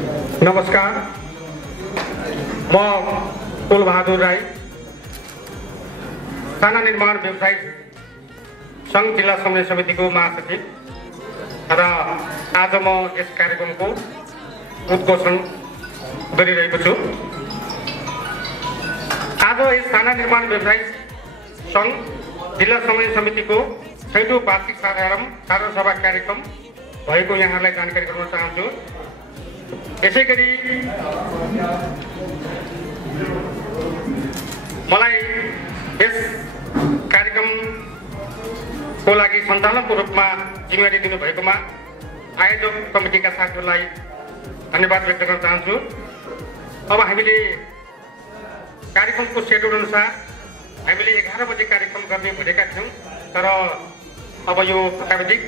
नमस्कार, म कुलबहादुर राई, साना निर्माण व्यवसायी संघ जिल्ला समन्वय समितिको महासचिव र आज म यस कार्यक्रमको उद्घोषण गरिरहेको छु। आज यस साना निर्माण व्यवसायी संघ जिल्ला समन्वय समितिको 6औं वार्षिक साधारण सभा कार्यक्रम भएको यहाँलाई जानकारी गराउन चाहन्छु। यसैगरी मलाई यस कार्यक्रमको लागि सञ्चालकको रूपमा जिम्मेवारी दिनुभएकोमा आयोजक कमिटीका साथीहरूलाई धन्यवाद व्यक्त गर्न चाहन्छु। अब हामीले कार्यक्रमको सेड्युल अनुसार हामीले 11 बजे कार्यक्रम गर्ने भनेका थियौँ, तर अब यो प्राविधिक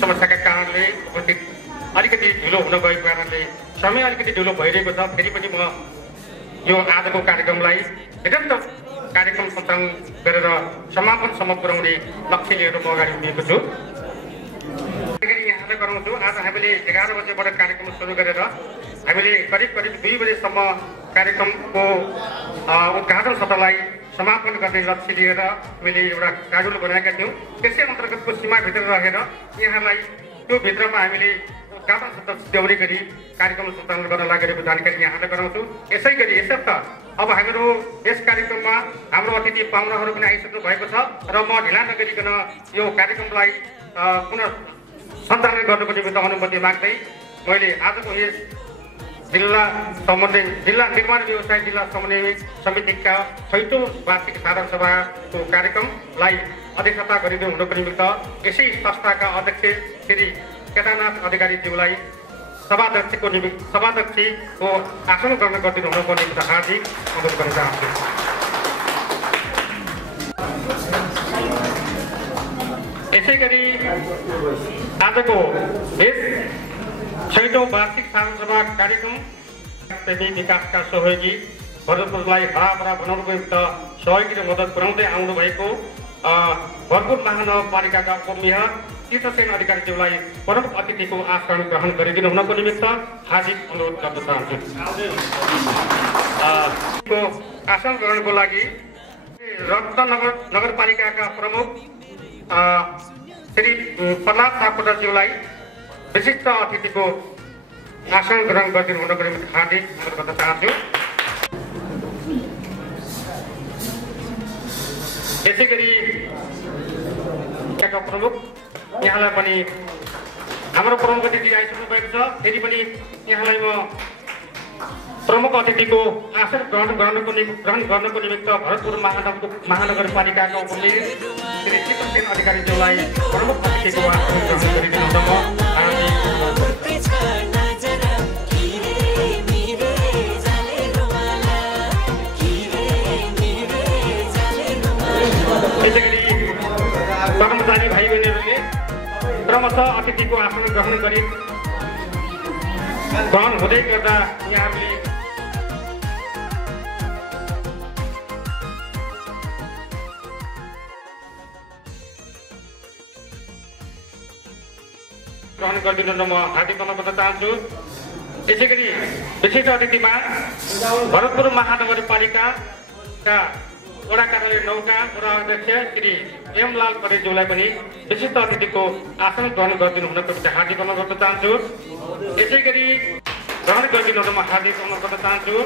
समस्याका कारणले उपस्थित अलिकति ढिलो हुन गएको कारणले समय अलिकति ढिलो भइरहेको छ। फेरि पनि म यो आजको कार्यक्रमलाई निरन्तर कार्यक्रम सञ्चालन गरेर समापनसम्म पुर्याउने लक्ष्य लिएर म अगाडि उभिएको छु। यहाँलाई गराउँछु। आज हामीले 11 बजेबाट कार्यक्रम सुरु गरेर हामीले करिब 2 बजेसम्म कार्यक्रमको उद्घाटन सत्रलाई समापन गर्ने लक्ष्य लिएर हामीले एउटा शेड्युल बनाएका थियौँ। त्यसै अन्तर्गतको सीमाभित्र रहेर यहाँलाई त्यो भित्रमा हामीले उद्घाटन सत्र सिध्याउने गरी कार्यक्रम सञ्चालन गर्न लागेको जानकारी यहाँलाई गराउँछु। यसै गरी यसर्थ अब हाम्रो यस कार्यक्रममा हाम्रो अतिथि पाहुनाहरू पनि आइसक्नु भएको छ र म ढिला नगरिकन यो कार्यक्रमलाई पुनः सञ्चालन गर्नको निमित्त अनुमति माग्दै मैले आजको यस जिल्ला निर्माण व्यवसाय जिल्ला समन्वय समितिका 6औं वार्षिक साधारण सभाको कार्यक्रमलाई अध्यक्षता गरिदिनु हुनुको निमित्त यसै संस्थाका अध्यक्ष श्री केदारनाथ अधिकारीज्यूलाई सभाध्यक्षको आसन ग्रहण गरिदिनु हुनुको निमित्त हार्दिक अनुरोध गर्न चाहन्छु। यसै गरी आजको यस 6औं वार्षिक साधारण सभा कार्यक्रम प्रेमी विकासका सहयोगी भरतपुरलाई हराभरा बनाउनुको निमित्त सहयोगी र मद्दत पुर्याउँदै आउनुभएको भरतपुर महानगरपालिकाका उपमेयर तीर्थसेन अधिकारीज्यूलाई प्रमुख अतिथिको आसन ग्रहण गरिदिनु हुनको निमित्त हार्दिक अनुरोध गर्न चाहन्छु। आसन ग्रहणको लागि रत्नगर नगरपालिकाका प्रमुख श्री प्रहलाद सापकोटाज्यूलाई विशिष्ट अतिथिको आसन ग्रहण गरिदिनु हुनको निमित्त हार्दिक अनुरोध गर्न चाहन्छु। यसै गरी प्रमुख यहाँलाई पनि हाम्रो प्रमुख अतिथि आइसक्नु भएको छ। फेरि पनि यहाँलाई म प्रमुख अतिथिको आसन ग्रहण गर्नको निमित्त भरतपुर महानगरपालिकाका उपमेयर श्री तीर्थसेन अधिकारीज्यूलाई प्रमुख अतिथिको आसन ग्रहण गरिदिनु हुन कर्मचारी भाइ बहिनीहरूले क्रमशः अतिथिको आसन ग्रहण हुँदै गर्दा यहाँहरूले ग्रहण गरिदिनु म हार्दिक अनुरोध गर्न चाहन्छु। यसै गरी विशिष्ट अतिथिमा भरतपुर महानगरपालिकाका वडा कार्यालय 9 का वडा अध्यक्ष श्री एमलाल परेज्यूलाई पनि विशिष्ट अतिथिको आसन ग्रहण गरिदिनु हुनको निम्ति हार्दिक अनुरोध गर्न चाहन्छु। यसै गरी ग्रहण गरिदिनु हुन म हार्दिक अनुरोध गर्न चाहन्छु।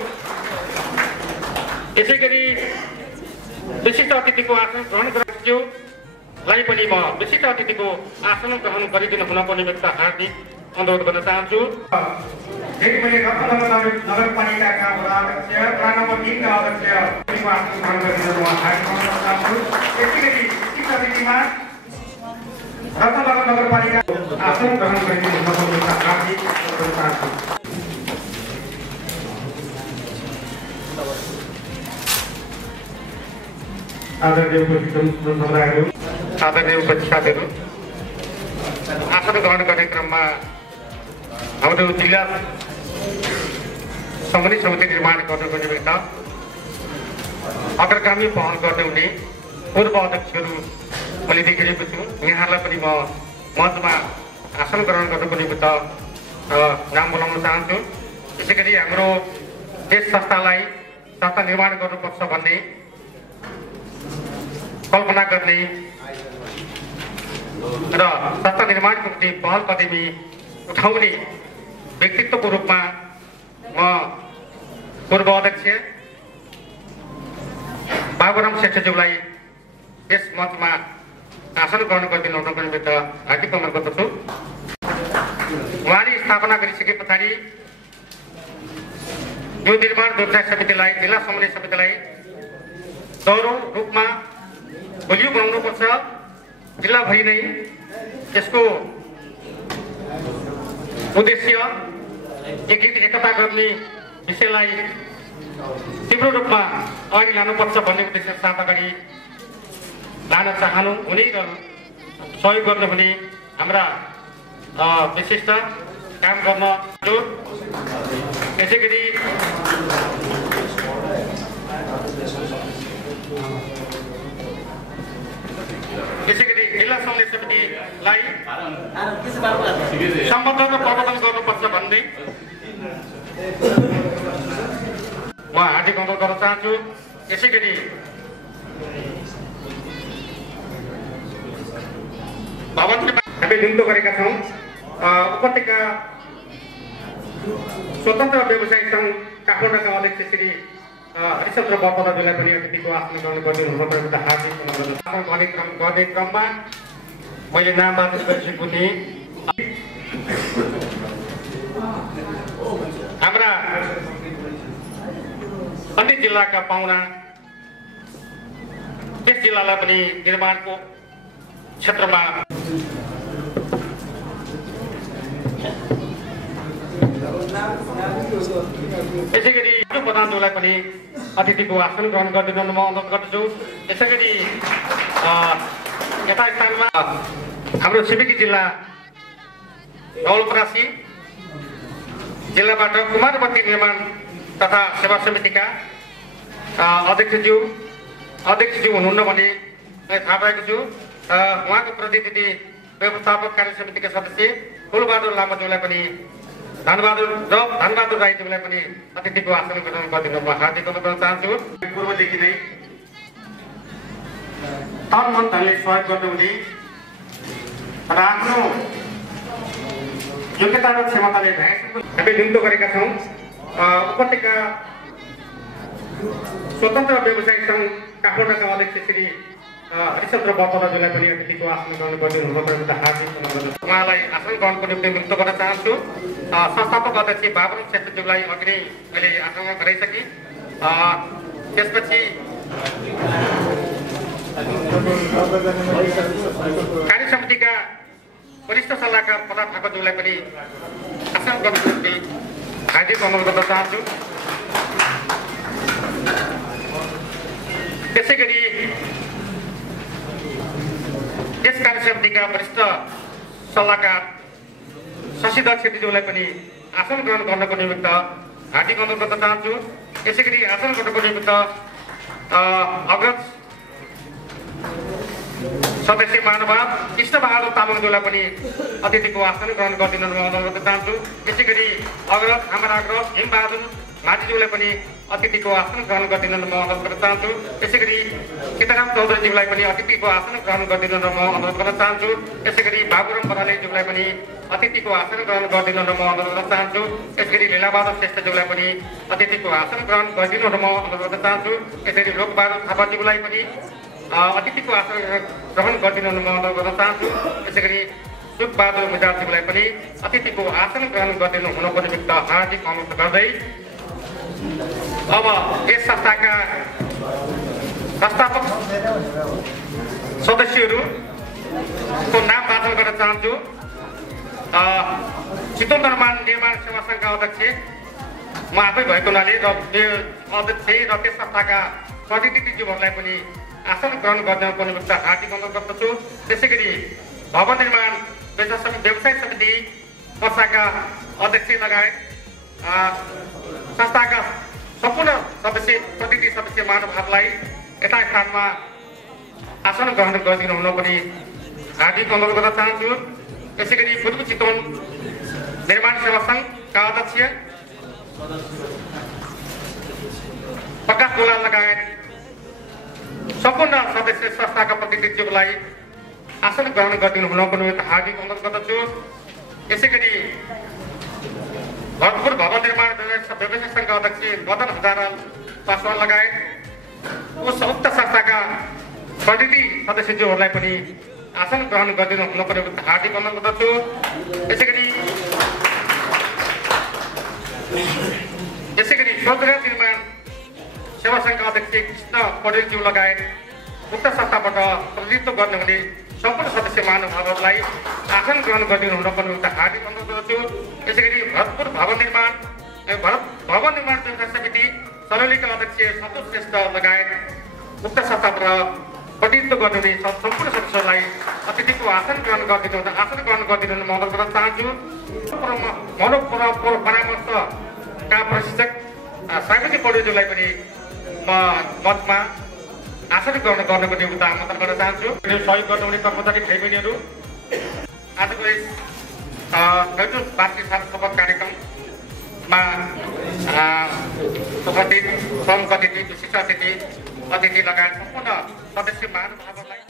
यसै गरी विशिष्ट अतिथिको आसन ग्रहण गर्नेज्यूलाई पनि म विशिष्ट अतिथिको आसन ग्रहण गरिदिनु हुनको निमित्त हार्दिक अनुरोध गर्न चाहन्छु। फेरि मैले नगरपालिकाका वडा अध्यक्ष वडा नम्बर 3 का अध्यक्ष आसन ग्रहण गरिदिनु म हार्दिक अनुरोध गर्न चाहन्छु। यसै गरी विशिष्ट अतिथिमा रत्नगर नगरपालिका आसन ग्रहण गरिदिनु हुनको निमित्त हार्दिक अनुरोध गर्न चाहन्छु। आदरणीय उपस्थित साथीहरू, आसन ग्रहण गर्ने क्रममा हाम्रो जिल्ला समन्वय समिति निर्माण गर्नको निमित्त अग्रगामी पहल गर्दै हुने पूर्व अध्यक्षहरू मैले देखिरहेको छु। यहाँलाई पनि म मञ्चमा आसन ग्रहण गर्नको निमित्त नाम बोलाउन चाहन्छु। त्यसैगरी हाम्रो देश संस्थालाई संस्था निर्माण गर्नुपर्छ भन्ने कल्पना गर्ने र संस्था निर्माणको निम्ति पहल कदमी उठाउने व्यक्तित्वको रूपमा म पूर्व अध्यक्ष बाबुराम श्रेष्ठज्यूलाई यस मञ्चमा आसन ग्रहण गरिदिनु हुनको निमित्त हार्दिक अनुरोध गर्दछु। उहाँले स्थापना गरिसके पछाडि यो निर्माण व्यवसाय समितिलाई जिल्ला समन्वय समितिलाई दौरो रूपमा बलियो बनाउनुपर्छ। जिल्लाभरि नै यसको उद्देश्य एकता गर्ने विषयलाई तीव्र रूपमा अगाडि लानुपर्छ भन्ने उद्देश्य साथ अगाडि लान चाहनु हुने र सहयोग गर्नु हुने हाम्रा विशिष्ट काम गर्न जो त्यसैगरी जिल्ला समन्वय समितिलाई सम्बोधन र प्रबोधन गर्नुपर्छ भन्दै म हार्दिक अनुरोध गर्न चाहन्छु। यसैगरी हामी निम्तो गरेका छौँ उपत्यका स्वतन्त्र व्यवसायी सङ्घ काठमाडौँका अध्यक्ष श्री हरिचन्द्र बपदाज्यूलाई पनि अतिथिको आसन ग्रहण गरिदिनु हुन हार्दिक अनुरोध गर्ने क्रममा मैले नाम मात्र गरिसकेको थिएँ। हाम्रा अन्य जिल्लाका पाहुना त्यस जिल्लालाई पनि निर्माणको क्षेत्रमा यसैगरी प्रधानज्यूलाई पनि अतिथिको आसन ग्रहण गरिदिनु म अनुरोध गर्दछु। यसैगरी यता स्थानमा हाम्रो छिमेकी जिल्ला नवलपरासी जिल्लाबाट कुमारवर्ती निर्माण तथा सेवा समितिका अध्यक्षज्यू हुनुहुन्न भने थाहा पाएको छु। उहाँको प्रतिनिधि व्यवस्थापक कार्य समितिका सदस्य फुलबहादुर लामाज्यूलाई पनि धनबहादुर राईज्यूलाई पनि अतिथिको आसन ग्रहण गरिदिनु म हार्दिक अनुरोध गर्न चाहन्छु। पूर्वदेखि नै तन मन धनले सहयोग गर्नुहुने र आफ्नो योग्यता र क्षमताले हामी निम्तो गरेका छौँ उपत्यका स्वतन्त्र व्यवसायी सङ्घ काठमाडौँका अध्यक्ष श्री हरिचन्द्र बपदाज्यूलाई पनि अतिथिको आसन ग्रहण गरिदिनु हुन हार्दिक अनुरोध गर्दछु। उहाँलाई आसन ग्रहणको निम्ति नियुक्त गर्न चाहन्छु। संस्थापक अध्यक्ष बाबुराम श्रेष्ठज्यूलाई अघि नै मैले आसन गराइसकेँ। त्यसपछि कार्य समितिका वरिष्ठ सल्लाहकार प्रताप ठाकुरज्यूलाई पनि आसन गर्नको निम्ति हार्दिक अनुरोध गर्न चाहन्छु। त्यसैगरी यस कार्य समितिका वरिष्ठ सल्लाहकार शशिधर छेत्रीज्यूलाई पनि आसन ग्रहण गर्नको निमित्त हार्दिक अनुरोध गर्न चाहन्छु। यसैगरी आसन गर्नको निमित्त अग्रज सदस्य महानुभाव कृष्णबहादुर तामाङज्यूलाई पनि अतिथिको आसन ग्रहण गरिदिनु म अनुरोध गर्न चाहन्छु। यसैगरी हाम्रा अग्रज हिमबहादुर माझीज्यूलाई पनि अतिथिको आसन ग्रहण गरिदिनु म अनुरोध गर्न चाहन्छु। यसैगरी सीताराम चौधरीज्यूलाई पनि अतिथिको आसन ग्रहण गरिदिनु म अनुरोध गर्न चाहन्छु। यसैगरी बाबुराम बरालेज्यूलाई पनि अतिथिको आसन ग्रहण गरिदिनु म अनुरोध गर्न चाहन्छु। यसगरी लीलाबहादुर श्रेष्ठज्यूलाई पनि अतिथिको आसन ग्रहण गरिदिनु म अनुरोध गर्न चाहन्छु। यसरी लोकबहादुर थापाज्यूलाई पनि अतिथिको आसन ग्रहण गरिदिनु म अनुरोध गर्न चाहन्छु। यसैगरी सुखबहादुर मुजाज्यूलाई पनि अतिथिको आसन ग्रहण गरिदिनु हुनको निमित्त हार्दिक अनुरोध गर्दै अब यस संस्थाका संस्थापक सदस्यहरूको नाम वाचन गर्न चाहन्छु। चितवन निर्माण सेवा सङ्घका अध्यक्ष म आफै भएको हुनाले र अध्यक्ष र त्यस संस्थाका प्रतिनिधिज्यूहरूलाई पनि आसन ग्रहण गर्नको निमित्त हार्दिक अनुरोध गर्दछु। त्यसैगरी भवन निर्माण व्यवसाय समिति पर्साका अध्यक्ष लगायत संस्थाका सम्पूर्ण प्रतिनिधि सदस्य महानुभावलाई यता स्थानमा आसन ग्रहण गरिदिनु हुन पनि हार्दिक अनुरोध गर्न चाहन्छु। यसैगरी पूर्व चितवन निर्माण सेवा सङ्घका अध्यक्ष प्रकाश दुलाल लगायत सम्पूर्ण सदस्य संस्थाका प्रतिनिधिज्यूलाई आसन ग्रहण गरिदिनु हुनको निमित्त हार्दिक अनुरोध गर्दछु। यसै गरी भरतपुर भवन निर्माण व्यवसाय सङ्घका अध्यक्ष मदन हजारा पासवान लगायत उक्त संस्थाका प्रतिनिधि सदस्यज्यूहरूलाई पनि आसन ग्रहण गरिदिनु हुनको निमित्त हार्दिक अनुरोध गर्दछु। यसै गरी स्वरोजगार निर्माण सेवा सङ्घका अध्यक्ष कृष्ण पौडेलज्यू लगायत उक्त संस्थाबाट प्रतिनिधित्व गर्नुहुने सम्पूर्ण सदस्य महानुभावहरूलाई आसन ग्रहण गरिदिनु हुनको निमित्त हार्दिक अनुरोध गर्दछु। यसै गरी भरतपुर भवन निर्माण व्यवसाय समिति सरोलीका अध्यक्ष सन्तोष श्रेष्ठ लगायत उक्त संस्थाबाट प्रतिनिधित्व गर्नुहुने सम्पूर्ण सदस्यहरूलाई अतिथिको आसन ग्रहण गरिदिनु अनुरोध गर्न चाहन्छु। परामर्शका प्रशिक्षक साइमती पौडेलज्यूलाई पनि म मञ्चमा आसन ग्रहण गर्नको निमित्त आमन्त्रण गर्न चाहन्छु। सहयोग गर्नुहुने कर्मचारी भाइ बहिनीहरू, आजको यस छैटौँ वार्षिक छात्रसभा कार्यक्रममा उपस्थित प्रमुख अतिथि, विशिष्ट अतिथि लगायत सम्पूर्ण सदस्य महानुभावहरूलाई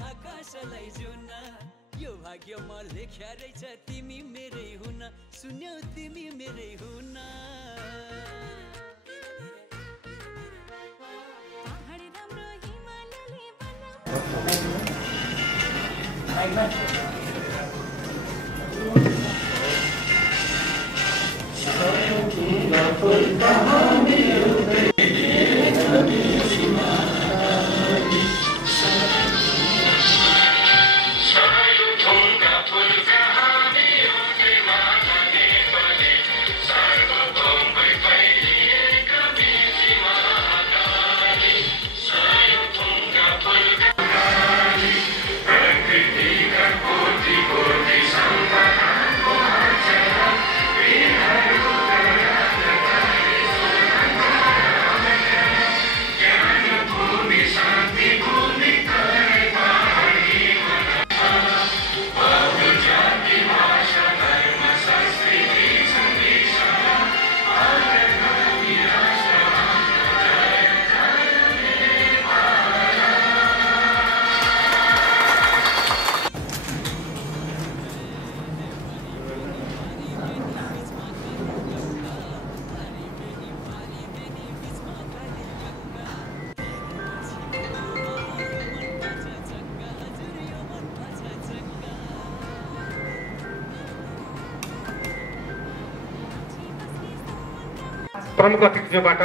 प्रमुख अतिथिज्यूबाट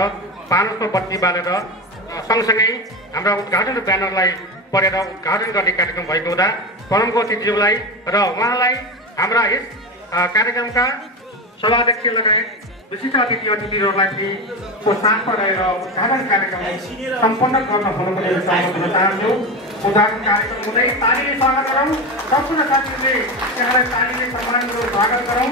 पानसमा बत्ती बालेर सँगसँगै हाम्रा उद्घाटन ब्यानरलाई पढेर उद्घाटन गर्ने कार्यक्रम भएको हुँदा प्रमुख अतिथिज्यूलाई र उहाँलाई हाम्रा यस कार्यक्रमका सभाध्यक्ष लगायत विशिष्ट अतिथिहरूलाई पनि प्रोत्साहन रहेर उद्घाटन कार्यक्रम सम्पन्न गर्न हुनुको निम्ति अनुरोध गर्न चाहन्छु। उद्घाटन कार्यक्रम हुँदै तालीले स्वागत गरौँ। सम्पूर्ण साथीहरूले त्यहाँलाई तालीले सम्मान गरेर स्वागत गरौँ।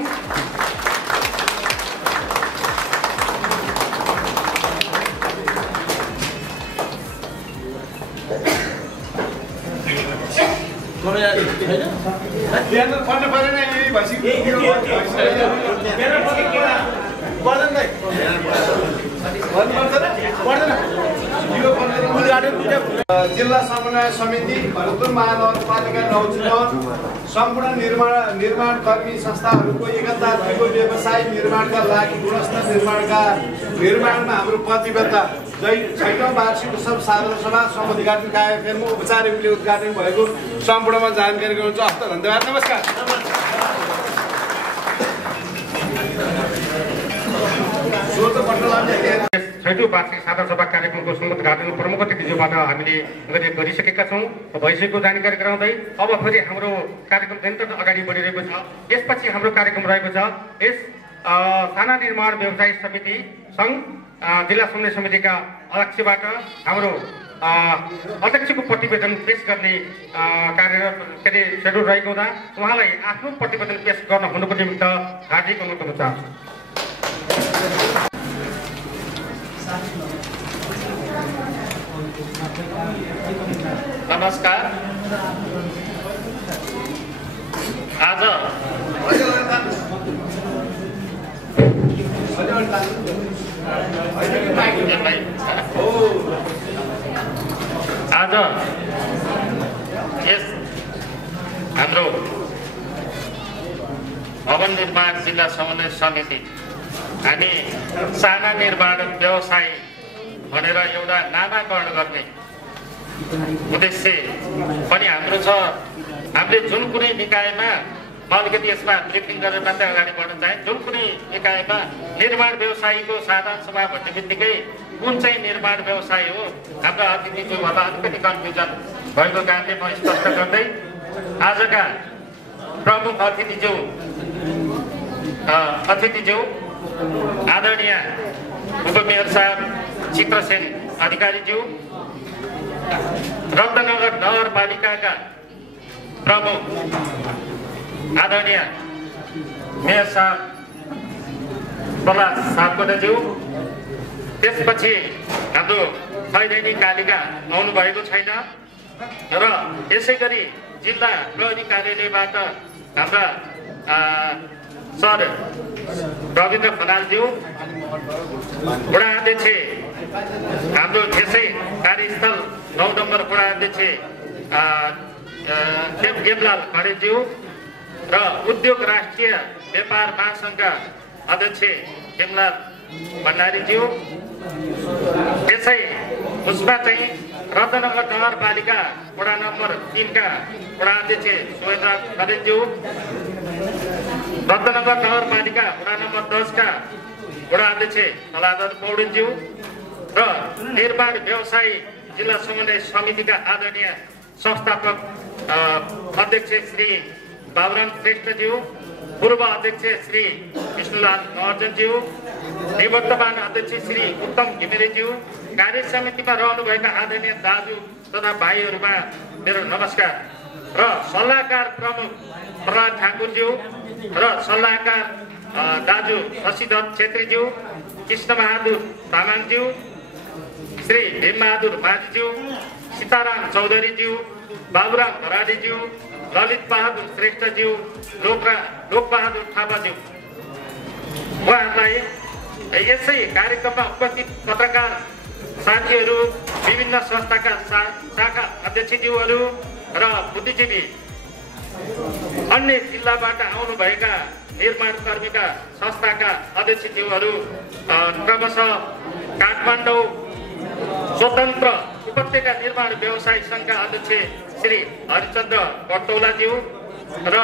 जिल्ला समन्वय समिति भरतपुर महानगरपालिका 9 चुनाव सम्पूर्ण निर्माण कर्मी संस्थाहरूको एकताको व्यवसाय निर्माणका लागि गुणस्तर निर्माणमा हाम्रो प्रतिबद्धता छैटौँ वार्षिक उत्सव साधारण सभा समुद्घाटन कार्यक्रमको औपचारिक रूपले उद्घाटन भएको सम्पूर्णमा जानकारी गराउँछु। हस्त धन्यवाद। नमस्कार। छैटौँ वार्षिक साधारण सभा कार्यक्रमको समुद्घाटन प्रमुख अतिथिज्यूबाट हामीले गरिसकेका छौँ। भइसकेको जानकारी गराउँदै अब फेरि हाम्रो कार्यक्रम निरन्तर अगाडि बढिरहेको छ। यसपछि हाम्रो कार्यक्रम रहेको छ यस साना निर्माण व्यवसाय समिति सङ्घ जिल्ला समन्वय समितिका अध्यक्षबाट हाम्रो अध्यक्षको प्रतिवेदन पेश गर्ने कार्यरत सेड्युल रहेको हुँदा उहाँलाई आफ्नो प्रतिवेदन पेश गर्न हुनुको निमित्त हार्दिक अनुरोध गर्न चाहन्छु। नमस्कार। आज आज यस हाम्रो भवन निर्माण जिल्ला समन्वय समिति हामी साना निर्माण व्यवसाय भनेर एउटा नामाकरण गर्ने उद्देश्य पनि हाम्रो छ। हामीले जुन कुनै निकायमा म अलिकति यसमा ब्रिफिङ गरेर मात्रै अगाडि बढ्न चाहे। जुन कुनै निकायमा निर्माण व्यवसायीको साधारण सभा भन्ने बित्तिकै कुन चाहिँ निर्माण व्यवसाय हो, हाम्रा अतिथिज्यूहरूलाई अलिकति कन्फ्युजन भएको कारणले म स्पष्ट गर्दै आजका प्रमुख अतिथिज्यू आदरणीय उपमेयर साहब चित्रसेन अधिकारीज्यू, रत्नगर नगरपालिकाका प्रमुख आदरणीय मेयर साहब प्रहलाद सापकोटाज्यू, त्यसपछि हाम्रो खैरेनी कालिका आउनु भएको छैन र यसै गरी जिल्ला प्रहरी कार्यालयबाट हाम्रा सर रविन्द्र खनालज्यू, वडा अध्यक्ष हाम्रो यसै कार्यस्थल 9 नम्बर वडा अध्यक्ष गेमलाल खडेज्यू र उद्योग राष्ट्रिय व्यापार महासङ्घका अध्यक्ष हेमलाल भण्डारीज्यू, यसै उसमा चाहिँ रत्नगर नगरपालिका वडा नम्बर 3 का वडा अध्यक्ष सुरेन्द्र खरेज्यू, रत्नगर नगरपालिका वडा नम्बर 10 का वडा अध्यक्ष हलादर पौडेलज्यू र निर्माण व्यवसाय जिल्ला समन्वय समितिका आदरणीय संस्थापक अध्यक्ष श्री बाबुराम श्रेष्ठज्यू, पूर्व अध्यक्ष श्री विष्णुलाल महर्जनज्यू, निवर्तमान अध्यक्ष श्री उत्तम घिमिरेज्यू, कार्य समितिमा रहनुभएका आदरणीय दाजु तथा भाइहरूमा मेरो नमस्कार र सल्लाहकार प्रमुख प्रहलाद ठाकुरज्यू र सल्लाहकार दाजु शशिधर छेत्रीज्यू, कृष्णबहादुर तामाङज्यू, श्री भीमबहादुर माझीज्यू, सीताराम चौधरीज्यू, बाबुराम भराडीज्यू, ललित बहादुर श्रेष्ठज्यू, लोकबहादुर थापाज्यू, उहाँहरूलाई यसै कार्यक्रममा उपस्थित पत्रकार साथीहरू, विभिन्न संस्थाका शाखा अध्यक्षज्यूहरू र बुद्धिजीवी, अन्य जिल्लाबाट आउनुभएका निर्माण कर्मीका संस्थाका अध्यक्षज्यूहरू, क्रमशः काठमाडौँ स्वतन्त्र उपत्यका निर्माण व्यवसाय संघका अध्यक्ष श्री हरिचन्द्र बर्तौलाज्यू र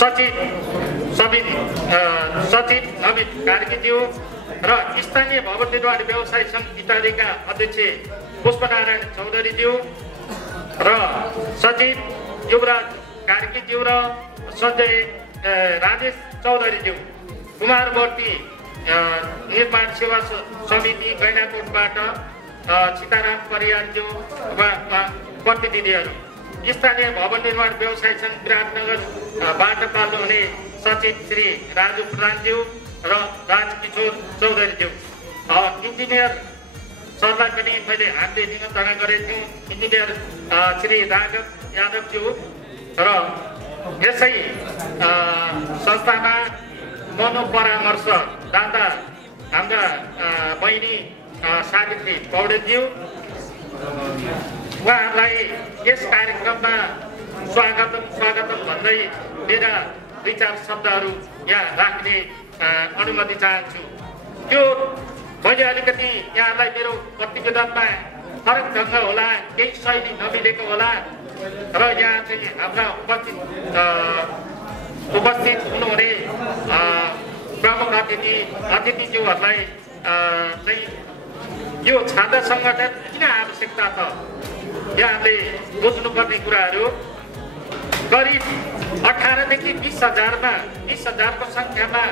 सचिव नवीन कार्कीज्यू र स्थानीय भवन निर्माण व्यवसाय संघ इटालीका अध्यक्ष पुष्पनारायण चौधरीज्यू र सचिव युवराज कार्कीज्यू र सञ्जय राजेश चौधरीज्यू, कुमारवर्ती निर्माण सेवा समिति गैनाकोटबाट सीताराम परियारज्यू प्रतिनिधिहरू, स्थानीय भवन निर्माण व्यवसाय संघ विराटनगरबाट पाल्नुहुने सचिव श्री राजु प्रधानज्यू र राजकिशोर चौधरीज्यू, इन्जिनियर सरलाई पनि मैले हामीले निमन्त्रणा गरेको थियौँ, इन्जिनियर श्री राघव यादवज्यू र यसै संस्थामा मनोपरामर्श दाता हाम्रा बहिनी सावित्री पौडेलज्यू, उहाँहरूलाई यस कार्यक्रममा स्वागतम भन्दै मेरा 2-4 शब्दहरू यहाँ राख्ने अनुमति चाहन्छु। त्यो मैले अलिकति यहाँलाई मेरो प्रतिवेदनमा फरक ढङ्ग होला, केही शैली नमिलेको होला र यहाँ चाहिँ हाम्रा उपस्थित हुनुहुने प्रमुख अतिथिज्यूहरूलाई चाहिँ यो छात्र सङ्गठन किन आवश्यकता छ, यहाँले बुझ्नुपर्ने कुराहरू करिब 18 देखि 20,000को सङ्ख्यामा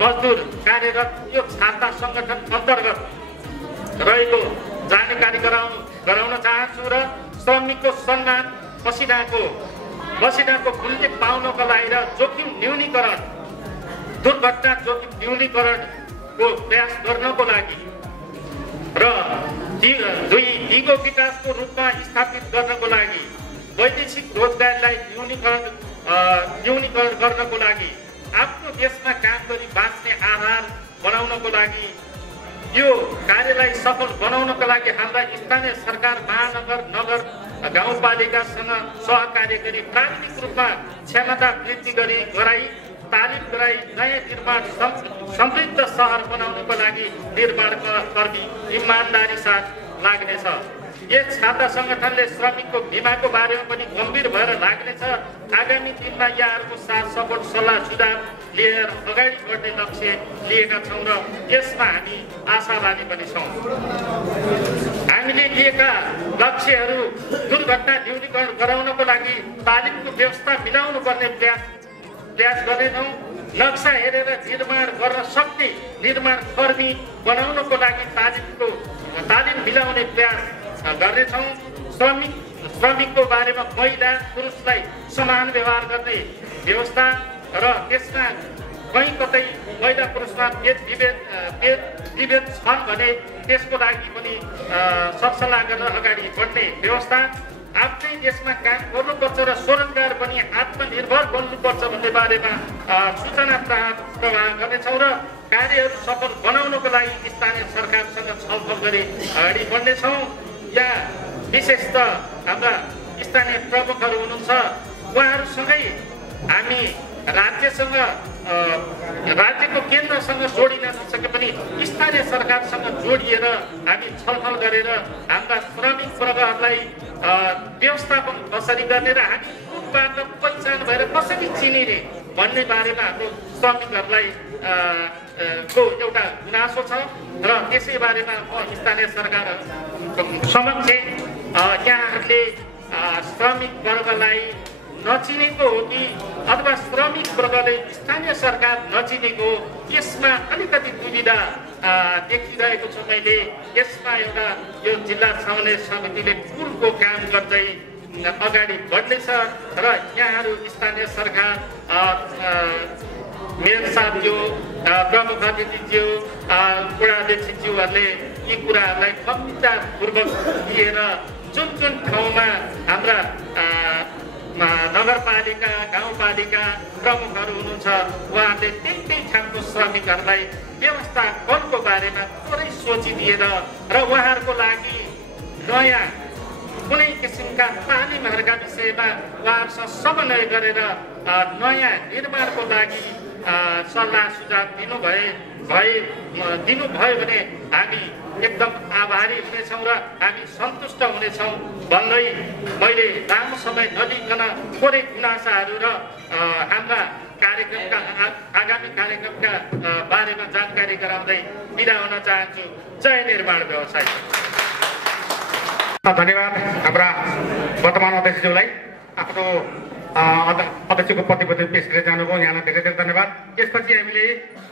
मजदुर कार्यरत यो छाता सङ्गठन अन्तर्गत रहेको जानकारी गराउन चाहन्छु र श्रमिकको सम्मान, पसिनाको मूल्य पाउनको लागि र जोखिम न्यूनीकरण, दुर्घटना जोखिम न्यूनीकरणको प्रयास गर्नको लागि र दिगो विकासको रूपमा स्थापित गर्नको लागि, वैदेशिक रोजगारलाई न्यूनीकरण गर्नको लागि, आफ्नो देशमा काम गरी बाँच्ने हाम्रा स्थानीय सरकार, महानगर, नगर, गाउँपालिकासँग सहकार्य गरी प्राथमिक रूपमा क्षमता वृद्धि गराई तालिम गराई नयाँ निर्माण समृद्ध सहर बनाउनको लागि निर्माण कर्मी इमानदारी साथ लाग्नेछ। यस छात्र सङ्गठनले श्रमिकको बिमाको बारेमा पनि गम्भीर भएर लाग्नेछ। आगामी दिनमा यहाँहरूको साथ सपोर्ट सल्लाह सुझाव लिएर अगाडि बढ्ने लक्ष्य लिएका छौँ र यसमा हामी आशावादी पनि छौँ। हामीले लिएका लक्ष्यहरू दुर्घटना न्यूनीकरण गराउनको लागि तालिमको व्यवस्था मिलाउनु पर्ने प्रयास गर्नेछौँ। नक्सा हेरेर निर्माण गर्न सक्ने निर्माण कर्मी बनाउनको लागि तालिम मिलाउने प्रयास गर्नेछौँ। श्रमिकको बारेमा महिला पुरुषलाई समान व्यवहार गर्ने व्यवस्था र त्यसमा कहीँ कतै महिला पुरुषमा भेदविभेद छन् भने त्यसको लागि पनि सरसल्लाह गर्न अगाडि बढ्ने व्यवस्था। आफ्नै देशमा काम गर्नुपर्छ र स्वरोजगार पनि आत्मनिर्भर बन्नुपर्छ भन्ने बारेमा सूचना प्रवाह गर्नेछौँ र कार्यहरू सफल बनाउनको लागि स्थानीय सरकारसँग छलफल गरी अगाडि बढ्नेछौँ। यहाँ विशेषतः हाम्रा स्थानीय प्रमुखहरू हुनुहुन्छ, उहाँहरूसँगै हामी राज्यको केन्द्रसँग जोडिन नसके पनि स्थानीय सरकारसँग जोडिएर हामी छलफल गरेर हाम्रा श्रमिक वर्गहरूलाई व्यवस्थापन कसरी गर्ने र हामी कुनबाट पहिचान भएर कसरी चिनिने भन्ने बारेमा हाम्रो श्रमिकहरूलाई को एउटा गुनासो छ र त्यसै बारेमा म स्थानीय सरकार समक्ष यहाँहरूले श्रमिक वर्गलाई नचिनेको हो कि अथवा श्रमिक वर्गले स्थानीय सरकार नचिनेको हो, यसमा अलिकति दुविधा देखिरहेको छु मैले। यसमा एउटा यो जिल्ला समन्वय समितिले पुलको काम गर्दै अगाडि बढ्नेछ र यहाँहरू स्थानीय सरकार मेयर साहबज्यू, प्रमुख अतिथिज्यू, वडाध्यक्षज्यूहरूले यी कुराहरूलाई गम्भीरतापूर्वक लिएर जुन ठाउँमा हाम्रा नगरपालिका, गाउँपालिका प्रमुखहरू हुनुहुन्छ उहाँहरूले त्यही ठाउँको श्रमिकहरूलाई व्यवस्थापनको बारेमा थोरै सोचिदिएर र उहाँहरूको लागि नयाँ कुनै किसिमका तालिमहरूका विषयमा उहाँहरूसँग समन्वय गरेर नयाँ निर्माणको लागि सल्लाह सुझाव दिनुभयो भने हामी एकदम आभारी हुनेछौँ र हामी सन्तुष्ट हुनेछौँ भन्दै मैले लामो समय नलिकन थोरै गुनासाहरू र हाम्रा कार्यक्रमका आगामी कार्यक्रमका बारेमा जानकारी गराउँदै बिदा हुन चाहन्छु। जय निर्माण व्यवसाय। धन्यवाद हाम्रा वर्तमान अध्यक्षज्यूलाई आफ्नो अध्यक्षको प्रतिवेदन पेश गरेर जानुभयो, यहाँलाई धेरै धेरै धन्यवाद। त्यसपछि हामीले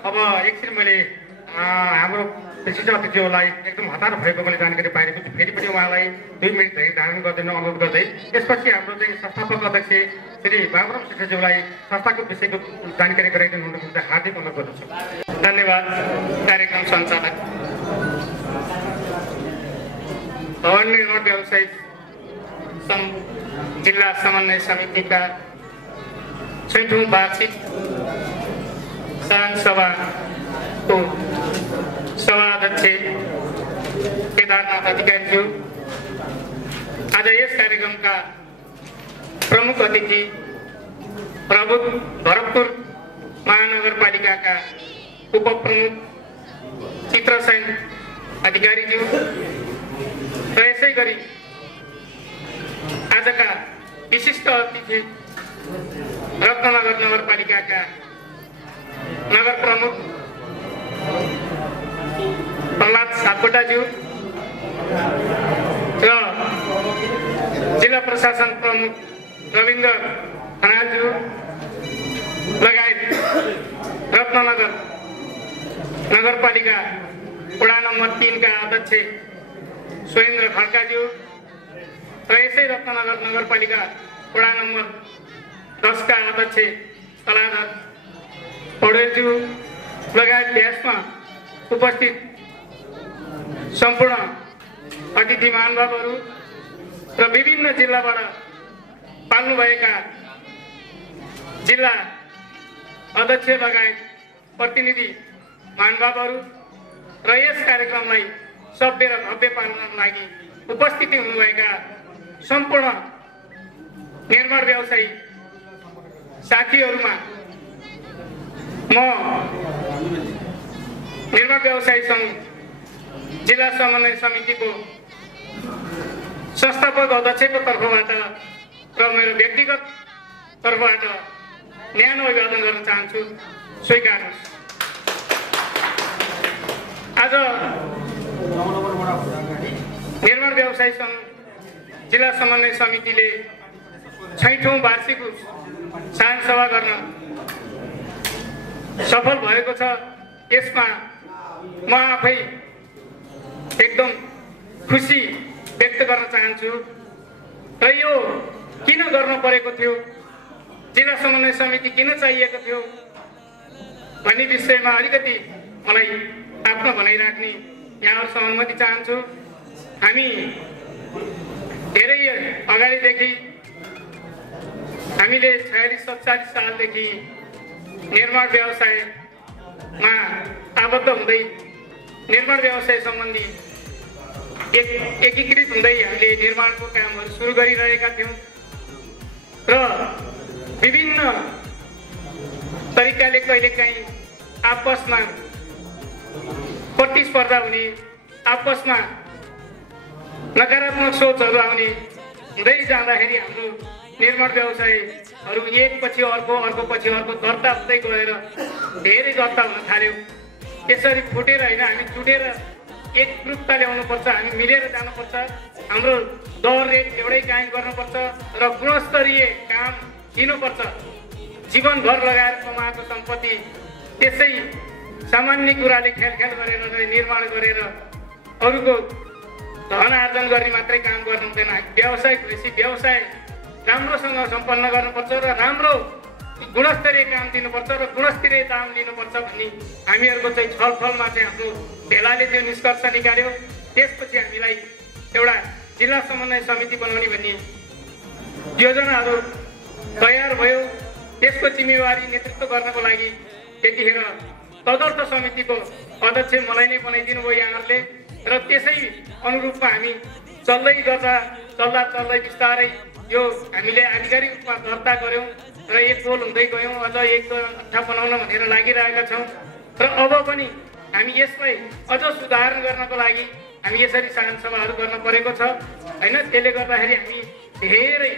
अब एकछिन मैले हाम्रो विशिष्ट अतिथिज्यूलाई एकदम हतार भएको मैले जानकारी पाएको छु, फेरि पनि उहाँलाई 2 मिनट धेरै धारण गरिदिन अनुरोध गर्दै त्यसपछि हाम्रो चाहिँ संस्थापक अध्यक्ष श्री बाबुराम श्रेष्ठज्यूलाई संस्थाको विषयको जानकारी गराइदिनु हुनको निम्ति हार्दिक अनुरोध गर्दछु। धन्यवाद। कार्यक्रम सञ्चालक भवन निर्माण व्यवसायी जिल्ला समन्वय समितिका 6औं वार्षिक सभाको सभाध्यक्ष केदारनाथ अधिकारीज्यू, आज यस कार्यक्रमका प्रमुख अतिथि भरतपुर महानगरपालिकाका उपप्रमुख चित्रसेन अधिकारीज्यू र यसै गरी आजका विशिष्ट अतिथि रत्ननगर नगरपालिकाका नगर प्रमुख प्रहलाद सापकोटाज्यू र जिल्ला प्रशासन प्रमुख रविन्द्र खनालज्यू लगायत रत्ननगर नगरपालिका वडा नम्बर 3 का अध्यक्ष सुरेन्द्र खड्काज्यू र यसै रत्ननगर नगरपालिका वडा नम्बर 10 का अध्यक्ष कलाधर पौडेलज्यू लगायत यसमा उपस्थित सम्पूर्ण अतिथि महानुभावहरू र विभिन्न जिल्लाबाट पाल्नुभएका जिल्ला अध्यक्ष लगायत प्रतिनिधि महानुभावहरू र यस कार्यक्रमलाई सभ्य र भव्य पार्नको लागि उपस्थिति हुनुभएका सम्पूर्ण निर्माण व्यवसायी साथीहरूमा म निर्माण व्यवसायी सङ्घ जिल्ला समन्वय समितिको संस्थापक अध्यक्षको तर्फबाट र मेरो व्यक्तिगत तर्फबाट न्यानो अभिवादन गर्न चाहन्छु। स्वीकार्नुहोस्। आज निर्माण व्यवसायी सङ्घ जिल्ला समन्वय समितिले 6औं वार्षिक साधारण सभा गर्न सफल भएको छ। यसमा म आफै एकदम खुसी व्यक्त गर्न चाहन्छु र यो किन गर्न परेको थियो, जिल्ला समन्वय समिति किन चाहिएको थियो भन्ने विषयमा अलिकति मलाई आफ्नो भनाइ राख्ने यहाँहरूसँग अनुमति चाहन्छु। हामी धेरै अगाडिदेखि हामीले 46-47 सालदेखि निर्माण व्यवसायमा आबद्ध हुँदै निर्माण व्यवसाय सम्बन्धी एकीकृत हुँदै हामीले निर्माणको कामहरू सुरु गरिरहेका थियौँ र विभिन्न तरिकाले कहिलेकाहीँ आपसमा प्रतिस्पर्धा हुने, आपसमा नकारात्मक सोचहरू आउने हुँदै जाँदाखेरि हाम्रो निर्माण व्यवसायहरू एक पछि अर्को पछि अर्को दर्ता हुँदै गएर धेरै दर्ता हुन थाल्यो। यसरी फुटेर होइन, हामी जुटेर एकरूपता ल्याउनुपर्छ, हामी मिलेर जानुपर्छ, हाम्रो दर रेट एउटै कायम गर्नुपर्छ र गुणस्तरीय काम दिनुपर्छ। जीवनभर लगाएर कमाएको सम्पत्ति त्यसै सामान्य कुराले खेल गरेर निर्माण गरेर अरूको धन आर्जन गर्ने मात्रै काम गर्नु हुँदैन। व्यवसाय भएपछि व्यवसाय राम्रोसँग सम्पन्न गर्नुपर्छ र राम्रो गुणस्तरीय काम दिनुपर्छ र गुणस्तरीय दाम लिनुपर्छ भन्ने हामीहरूको चाहिँ छलफलमा चाहिँ हाम्रो भेलाले त्यो निष्कर्ष निकाल्यो। त्यसपछि हामीलाई एउटा जिल्ला समन्वय समिति बनाउने भन्ने योजनाहरू तयार भयो। त्यसको जिम्मेवारी नेतृत्व गर्नको लागि त्यतिखेर तदर्थ समितिको अध्यक्ष मलाई नै बनाइदिनु भयो यहाँहरूले र त्यसै अनुरूपमा हामी चल्दै बिस्तारै यो हामीले आधिकारिक रूपमा दर्ता गऱ्यौँ र एक गोल हुँदै गयौँ। अझ एक अट्ठा बनाउन भनेर लागिरहेका छौँ र अब पनि हामी यसलाई अझ सुधार गर्नको लागि हामी यसरी साधारण सभाहरू गर्न परेको छ होइन। त्यसले गर्दाखेरि हामी धेरै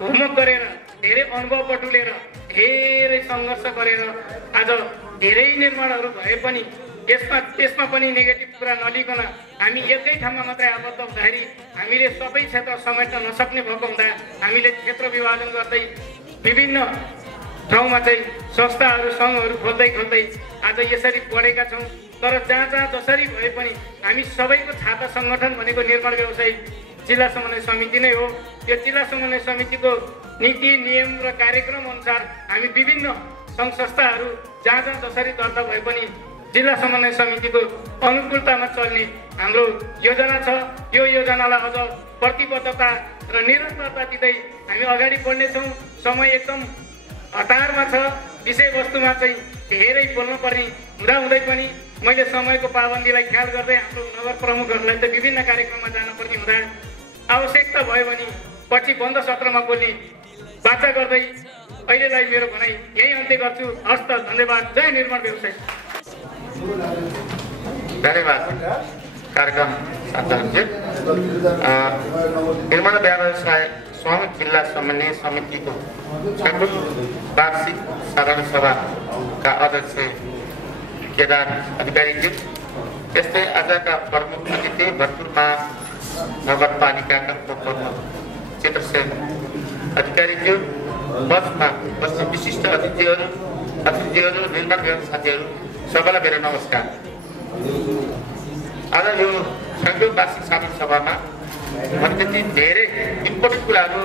होमवर्क गरेर, धेरै अनुभव बटुलेर, धेरै सङ्घर्ष गरेर आज धेरै निर्माणहरू भए पनि त्यसमा पनि नेगेटिभ कुरा नलिकन हामी एकै ठाउँमा मात्रै आबद्ध हुँदाखेरि हामीले सबै क्षेत्र समेट्न नसक्ने भएको हुँदा हामीले क्षेत्र विभाजन गर्दै विभिन्न ठाउँमा चाहिँ संस्थाहरू सङ्घहरू खोल्दै आज यसरी बढेका छौँ। तर जहाँ जसरी भए पनि हामी सबैको छाता सङ्गठन भनेको निर्माण व्यवसायी जिल्ला समन्वय समिति नै हो। यो जिल्ला समन्वय समितिको नीति नियम र कार्यक्रम अनुसार हामी विभिन्न सङ्घ संस्थाहरू जहाँ जसरी दर्ता भए पनि जिल्ला समन्वय समितिको अनुकूलतामा चल्ने हाम्रो योजना छ। यो योजनालाई अझ प्रतिबद्धता र निरन्तरता दिँदै हामी अगाडि बढ्नेछौँ। समय एकदम हतारमा छ, विषयवस्तुमा चाहिँ धेरै बोल्नुपर्ने हुँदै पनि मैले समयको पाबन्दीलाई ख्याल गर्दै हाम्रो नगर प्रमुखहरूलाई त विभिन्न कार्यक्रममा जानुपर्ने हुँदा आवश्यकता भयो भने पछि बन्द सत्रमा बोल्ने बाचा गर्दै अहिलेलाई मेरो भनाइ यही अन्त्य गर्छु। हस्त, धन्यवाद। जय निर्माण व्यवसाय। धन्यवाद कार्यक्रम सञ्चालकज्यू। निर्माण व्यवसाय सङ्घ जिल्ला समन्वय समितिको 6औं वार्षिक साधारण सभाका अध्यक्ष केदार अधिकारीज्यू, त्यस्तै आजका प्रमुख अतिथि भरतपुर महानगरपालिकाका प्रमुख चित्रसेन अधिकारीज्यू, मञ्चमा बस्ने विशिष्ट अतिथिहरू, निर्माण व्यवसाय साथीहरू, सबैलाई मेरो नमस्कार। आज यो 6औं वार्षिक साधारण सभामा मैले त्यति धेरै इम्पोर्टेन्ट कुराहरू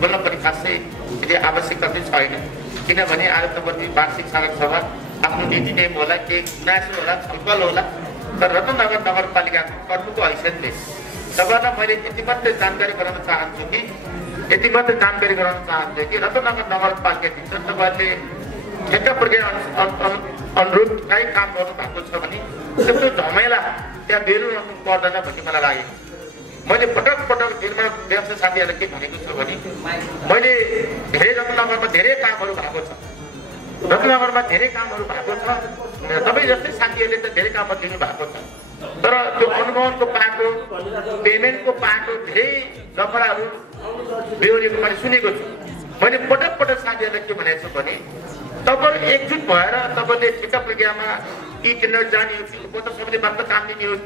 बोल्न पनि खासै यदि आवश्यकता चाहिँ छैन, किनभने आज तपाईँको वार्षिक साधारण सभा आफ्नो नीति नियम होला, केही गुनासो होला, छलफल होला, तर रत्ननगर नगरपालिकाको प्रमुखको हैसियतले तपाईँलाई मैले यति मात्रै जानकारी गराउन चाहन्छु कि रत्ननगर नगरपालिकाभित्र तपाईँले ठेक्का प्रक्रिया अनुरूप काहीँ काम गर्नु भएको छ भने त्यस्तो झमेला त्यहाँ बेलु राख्नु पर्दैन भन्ने मलाई लाग्यो। मैले पटक पटक निर्माण व्यवसाय साथीहरूलाई के भनेको छु भने मैले धेरै रत्नगरमा धेरै कामहरू भएको छ, रत्नगरमा धेरै कामहरू भएको छ, तपाईँ जस्तै साथीहरूले त धेरै कामहरू दिनु भएको छ, तर त्यो अनुमोदनको पाटो पेमेन्टको पाटो धेरै लफडाहरू बेहोरेको मैले सुनेको छु। मैले पटक पटक साथीहरूलाई के भनेको छु भने तपाईँ एकजुट भएर तपाईँले ठेक्का प्रक्रियामा यी टेन्डर जाने हो कि त सबैले मात्र काम दिने हो,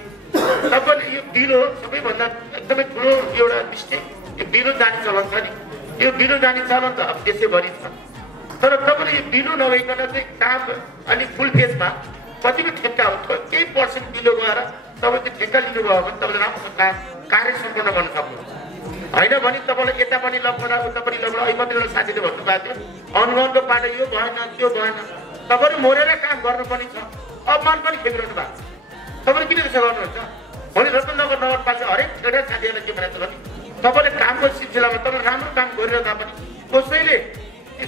तपाईँले यो बिल हो सबैभन्दा एकदमै ठुलो एउटा मिस्टेक। यो बिलो जाने चलन छ नि, यो बिलो जाने चलन त अब देशैभरि छ, तर तपाईँले यो बिलो नभइकन चाहिँ काम अलिक फुल फेजमा कतिको ठेक्का हो केही पर्सेन्ट बिलो गएर तपाईँ त्यो ठेक्का लिनुभयो भने तपाईँले राम्रोसँग काम कार्य सम्पन्न गर्न सक्नुहुन्छ। होइन भने तपाईँलाई यता पनि लफडा उता पनि लफडा अहिले मात्रै एउटा साथीले भन्नुभएको थियो अनुमानको पाटो यो भएन त्यो भएन, तपाईँले मरेर काम गर्नुपर्ने छ, अपमान पनि खेपिरहनु भएको छ। तपाईँले किन त्यसो गर्नुहुन्छ भने रत्नगर नगरपालिका हरेक एउटा साथीहरूलाई के भनेको छ भने तपाईँले कामको सिलसिलामा तपाईँले राम्रो काम गरिरहँदा पनि कसैले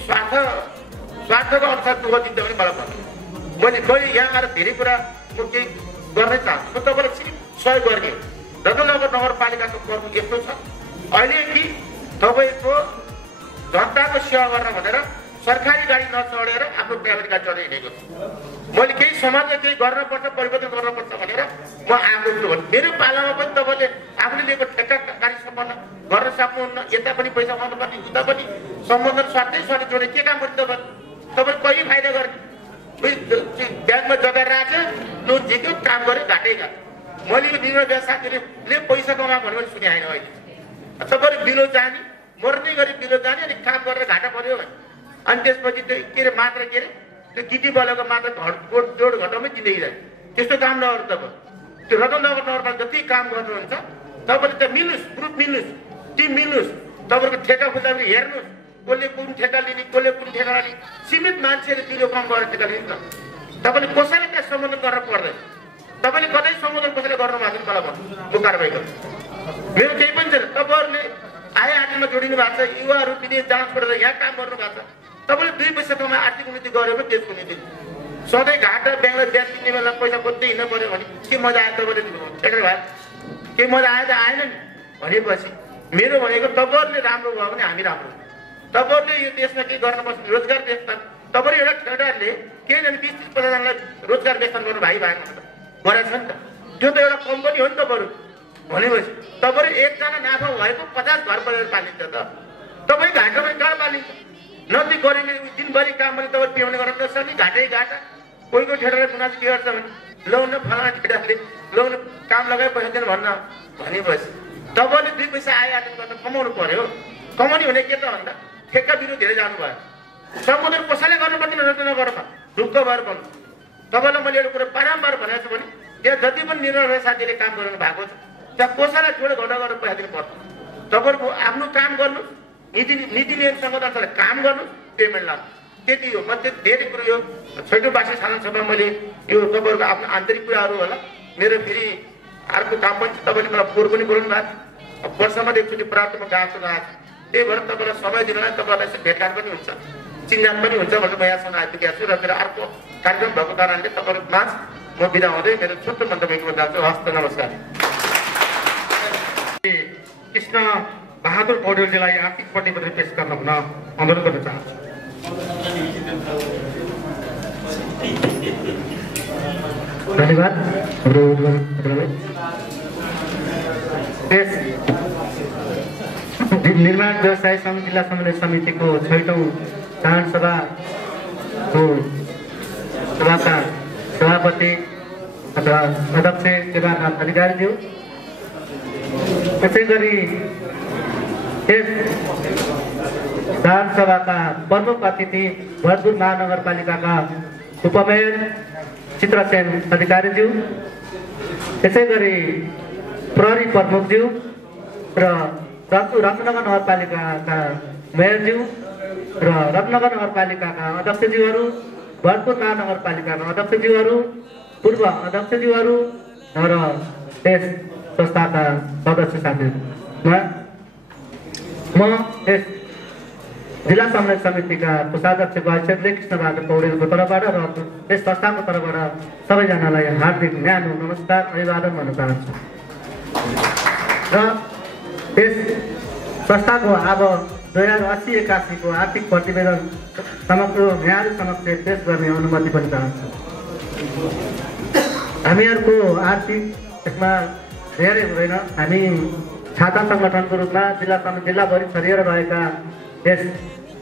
स्वार्थको अनुसार दुःख दिन्छ भने मलाई भन्नु। मैले यहाँ आएर धेरै कुरा म केही गर्नै चाहन्छु, म तपाईँलाई सिर्फ सहयोग गर्ने हो। रत्नगर नगरपालिकाको कर्म यस्तो छ अहिले कि तपाईँको जनताको सेवा गर्न भनेर सरकारी गाडी नचढेर आफ्नो प्राइभेट गाडी चढेर हिँडेको छु। मैले केही समाजमा केही गर्नुपर्छ परिवर्तन गर्नुपर्छ भनेर म आएको छु भने मेरो पालामा पनि तपाईँले आफूले लिएको ठेक्का कार्य सम्पन्न गर्न सक्नुहुन्न, यता पनि पैसा खुवाउनुपर्ने उता पनि सम्बन्धन स्वार्थै जोडे के काम गर्नु तपाईँले कहिले फाइदा गर्ने ब्याङ्कमा जग्गा राख्यो लोन झिक्यो काम गऱ्यो घाटै घाट। मैले यो निर्माण व्यवसायले पैसा कमा भन्यो भने सुने होइन अहिले तपाईँले बिलो जाने मर्ने गरी बिलो जाने अनि काम गरेर घाटा पर्यो भने अनि त्यसपछि त्यो के अरे मात्र के अरे त्यो गिटी बलेको मात्र जोड घटाउमै जिन्दगी जाने त्यस्तो काम नगर्नु। तपाईँ त्यो रत्नगर नगरपालिका जति काम गर्नुहुन्छ तपाईँले त मिल्नुहोस्, ग्रुप मिल्नुहोस्, टिम मिल्नुहोस्, तपाईँको ठेक्का खुल्दाखेरि हेर्नुहोस् कसले कुन ठेक्का लिने कसले कुन ठेक्का लाने, सीमित मान्छेले बिलो काम गरेर ठेक्का लिन्छ। तपाईँले कसैले त्यहाँ सम्बोधन गर्न पर्दैन, तपाईँले कतै सम्बोधन कसैले गर्नु भएको छैन मलाई भन्नु म कारवाही गर्छु। मेरो केही पनि छैन, तपाईँहरूले आय आर्जनमा जोडिनु भएको छ, युवाहरू विदेश जाँच गरेर यहाँ काम गर्नु भएको छ, तपाईँले 2 पैसा कमा आर्थिक उन्नति गऱ्यो भने देशको उन्नति। सधैँ घाटा ब्याङ्कलाई ब्याज दिने बेला पैसा खोज्दै हिँड्नु पऱ्यो भने के मजा आयो तपाईँले ठेक्का भयो, के मजा आयो त आएन नि भनेपछि मेरो भनेको तपाईँहरूले राम्रो भयो भने हामी राम्रो, तपाईँहरूले यो देशमा केही गर्न पर्छ रोजगार व्यवस्थान तपाईँले एउटा ठेकेदारले केही झन् 20-30-50 जनालाई रोजगार व्यवस्थान गर्नु भाइ भएन गरेको छ नि त, त्यो त एउटा कम्पनी हो नि तपाईँहरू भनेपछि तपाईँले एकजना नाफा भएको 50 घर परिवार पालिन्छ त तपाईँ घाटामा कहाँ पालिन्छ। नदी गरेले दिनभरि काम भने तपाईँ पिउने गर्न नसक्ने घाटै घाटा। कोहीको ठेडाले गुनासो के गर्छ भने लौन फलाना ठेडाले लौन काम लगाए पैसा दिनु भन्न भनेपछि तपाईँले 2 पैसा आय आर्जन गर्न कमाउनु पर्यो। कमाउने भने के त भन्दा ठेक्का बिरु धेरै जानु भयो, सम्बोधन कसैले गर्नु पर्दैन रत्नगरमा ढुक्क भएर भन्नु। तपाईँलाई मैले एउटा कुरा बारम्बार भनेको छु भने त्यहाँ जति पनि निर्णय साथीले काम गर्नु भएको छ त्यहाँ कसैलाई ठुलो घटा गरेर पैसा दिनु पर्छ। तपाईँको आफ्नो काम गर्नु नीति नियम संगठनले काम गर्नु पेमेन्ट लाग्नु त्यति हो। म त्यो धेरै कुरो यो 6औं वार्षिक साधारण सभा मैले यो तपाईँहरूको आफ्नो आन्तरिक कुराहरू होला। मेरो फेरि अर्को काम पनि तपाईँले मलाई फोहोर पनि बोल्नु भएको छ, वर्षमा एकचोटि प्राप्त म गएको छु, त्यही भएर तपाईँलाई समय दिनलाई तपाईँलाई भेटघाट पनि हुन्छ चिन्जान पनि हुन्छ भनेर म यहाँसम्म आइपुगेको छु र मेरो अर्को कार्यक्रम भएको कारणले तपाईँहरूको माझ म बिदा हुँदै मेरो छोटो मन्तव्यमा जान्छु। हस्त नमस्कार। कृष्ण बहादुर पौडेलजीलाई आर्थिक प्रतिवेदन पेश गर्न हुन अनुरोध गर्न चाहन्छु। धन्यवाद। निर्माण व्यवसाय सङ्घ जिल्ला समन्वय समितिको 6औं साधारण सभाको सभाका सभापति अथवा अध्यक्ष केदारनाथ अधिकारीज्यू, त्यसै गरी यस साधारण सभाका प्रमुख अतिथि भरतपुर महानगरपालिकाका उपमेयर चित्रसेन अधिकारीज्यू, त्यसै गरी प्रहरी प्रमुखज्यू र रत्नगर नगरपालिकाका मेयरज्यू र रत्नगर नगरपालिकाका अध्यक्षज्यूहरू, भरतपुर महानगरपालिकाका अध्यक्षज्यूहरू, पूर्व अध्यक्षज्यूहरू र यस संस्थाका सदस्य साथीहरू, म यस जिल्ला समन्वय समितिका कोषाध्यक्ष गायत्री कृष्णबहादुर पौडेलको तर्फबाट र यस संस्थाको तर्फबाट सबैजनालाई हार्दिक न्यानो नमस्कार अभिवादन भन्न चाहन्छु। र यस संस्थाको अब 2080-81 को आर्थिक प्रतिवेदन समग्र यहाँहरू समक्ष पेश गर्ने अनुमति पनि चाहन्छु। हामीहरूको आर्थिक यसमा धेरै हुँदैन। हामी छाता सङ्गठनको रूपमा जिल्लाभरि छरिएर रहेका यस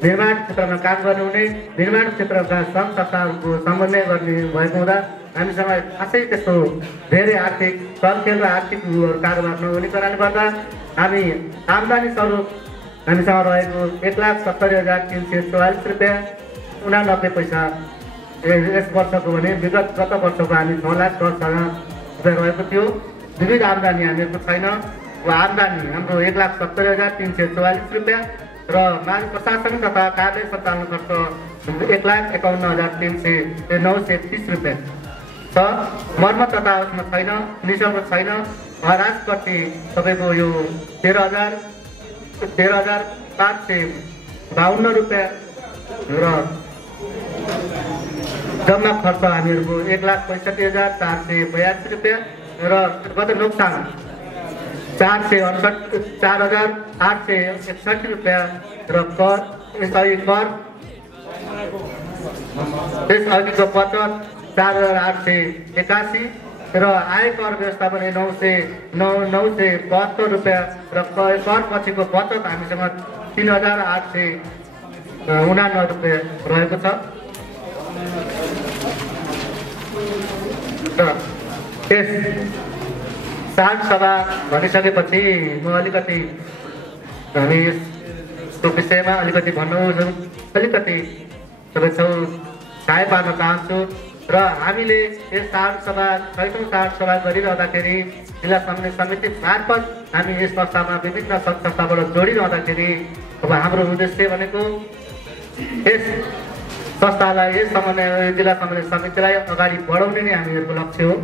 निर्माण क्षेत्रमा काम गर्नुहुने निर्माण क्षेत्रका सङ्घ संस्थाहरूको समन्वय गर्ने भएको हुँदा हामीसँग खासै त्यस्तो धेरै आर्थिक चलखेल र आर्थिक कारोबार नहुने कारणले गर्दा हामी आम्दानी स्वरूप हामीसँग रहेको 1,70,344 रुपियाँ 89 पैसा यस वर्षको भने गत वर्षको हामी 9,10,000 रुपियाँ रहेको थियो। विविध आम्दानी हामीहरूको छैन। आम्दानी हाम्रो 1,70,344 रुपियाँ र माग प्रशासन तथा कार्य सञ्चालन खर्च 1,51,930 रुपियाँ छ। मर्मत तथा उसमा छैन, निशुल्क छैन। राजपट्टि तपाईँको यो 13,552 रुपियाँ र जम्मा खर्च हामीहरूको 1,65,482 रुपियाँ र गत नोक्सान 4,861 रुपियाँ र कर यसअघिको बचत 4,881 र आयकर व्यवस्थापन 972 रुपियाँ र कर पछिको बचत हामीसँग 3,889 रुपियाँ रहेको छ। र यस साठ सभा भनिसकेपछि म अलिकति हामी यसको विषयमा अलिकति अलिकति तपाईँ सहाय पार्न चाहन्छु। र हामीले यस छैटौँ साठ सभा गरिरहँदाखेरि जिल्ला समन्वय समिति मार्फत हामी यस संस्थामा विभिन्न सङ्घ संस्थाबाट जोडिरहँदाखेरि अब हाम्रो उद्देश्य भनेको यस संस्थालाई यस जिल्ला समन्वय समितिलाई अगाडि बढाउने नै हामीहरूको लक्ष्य हो।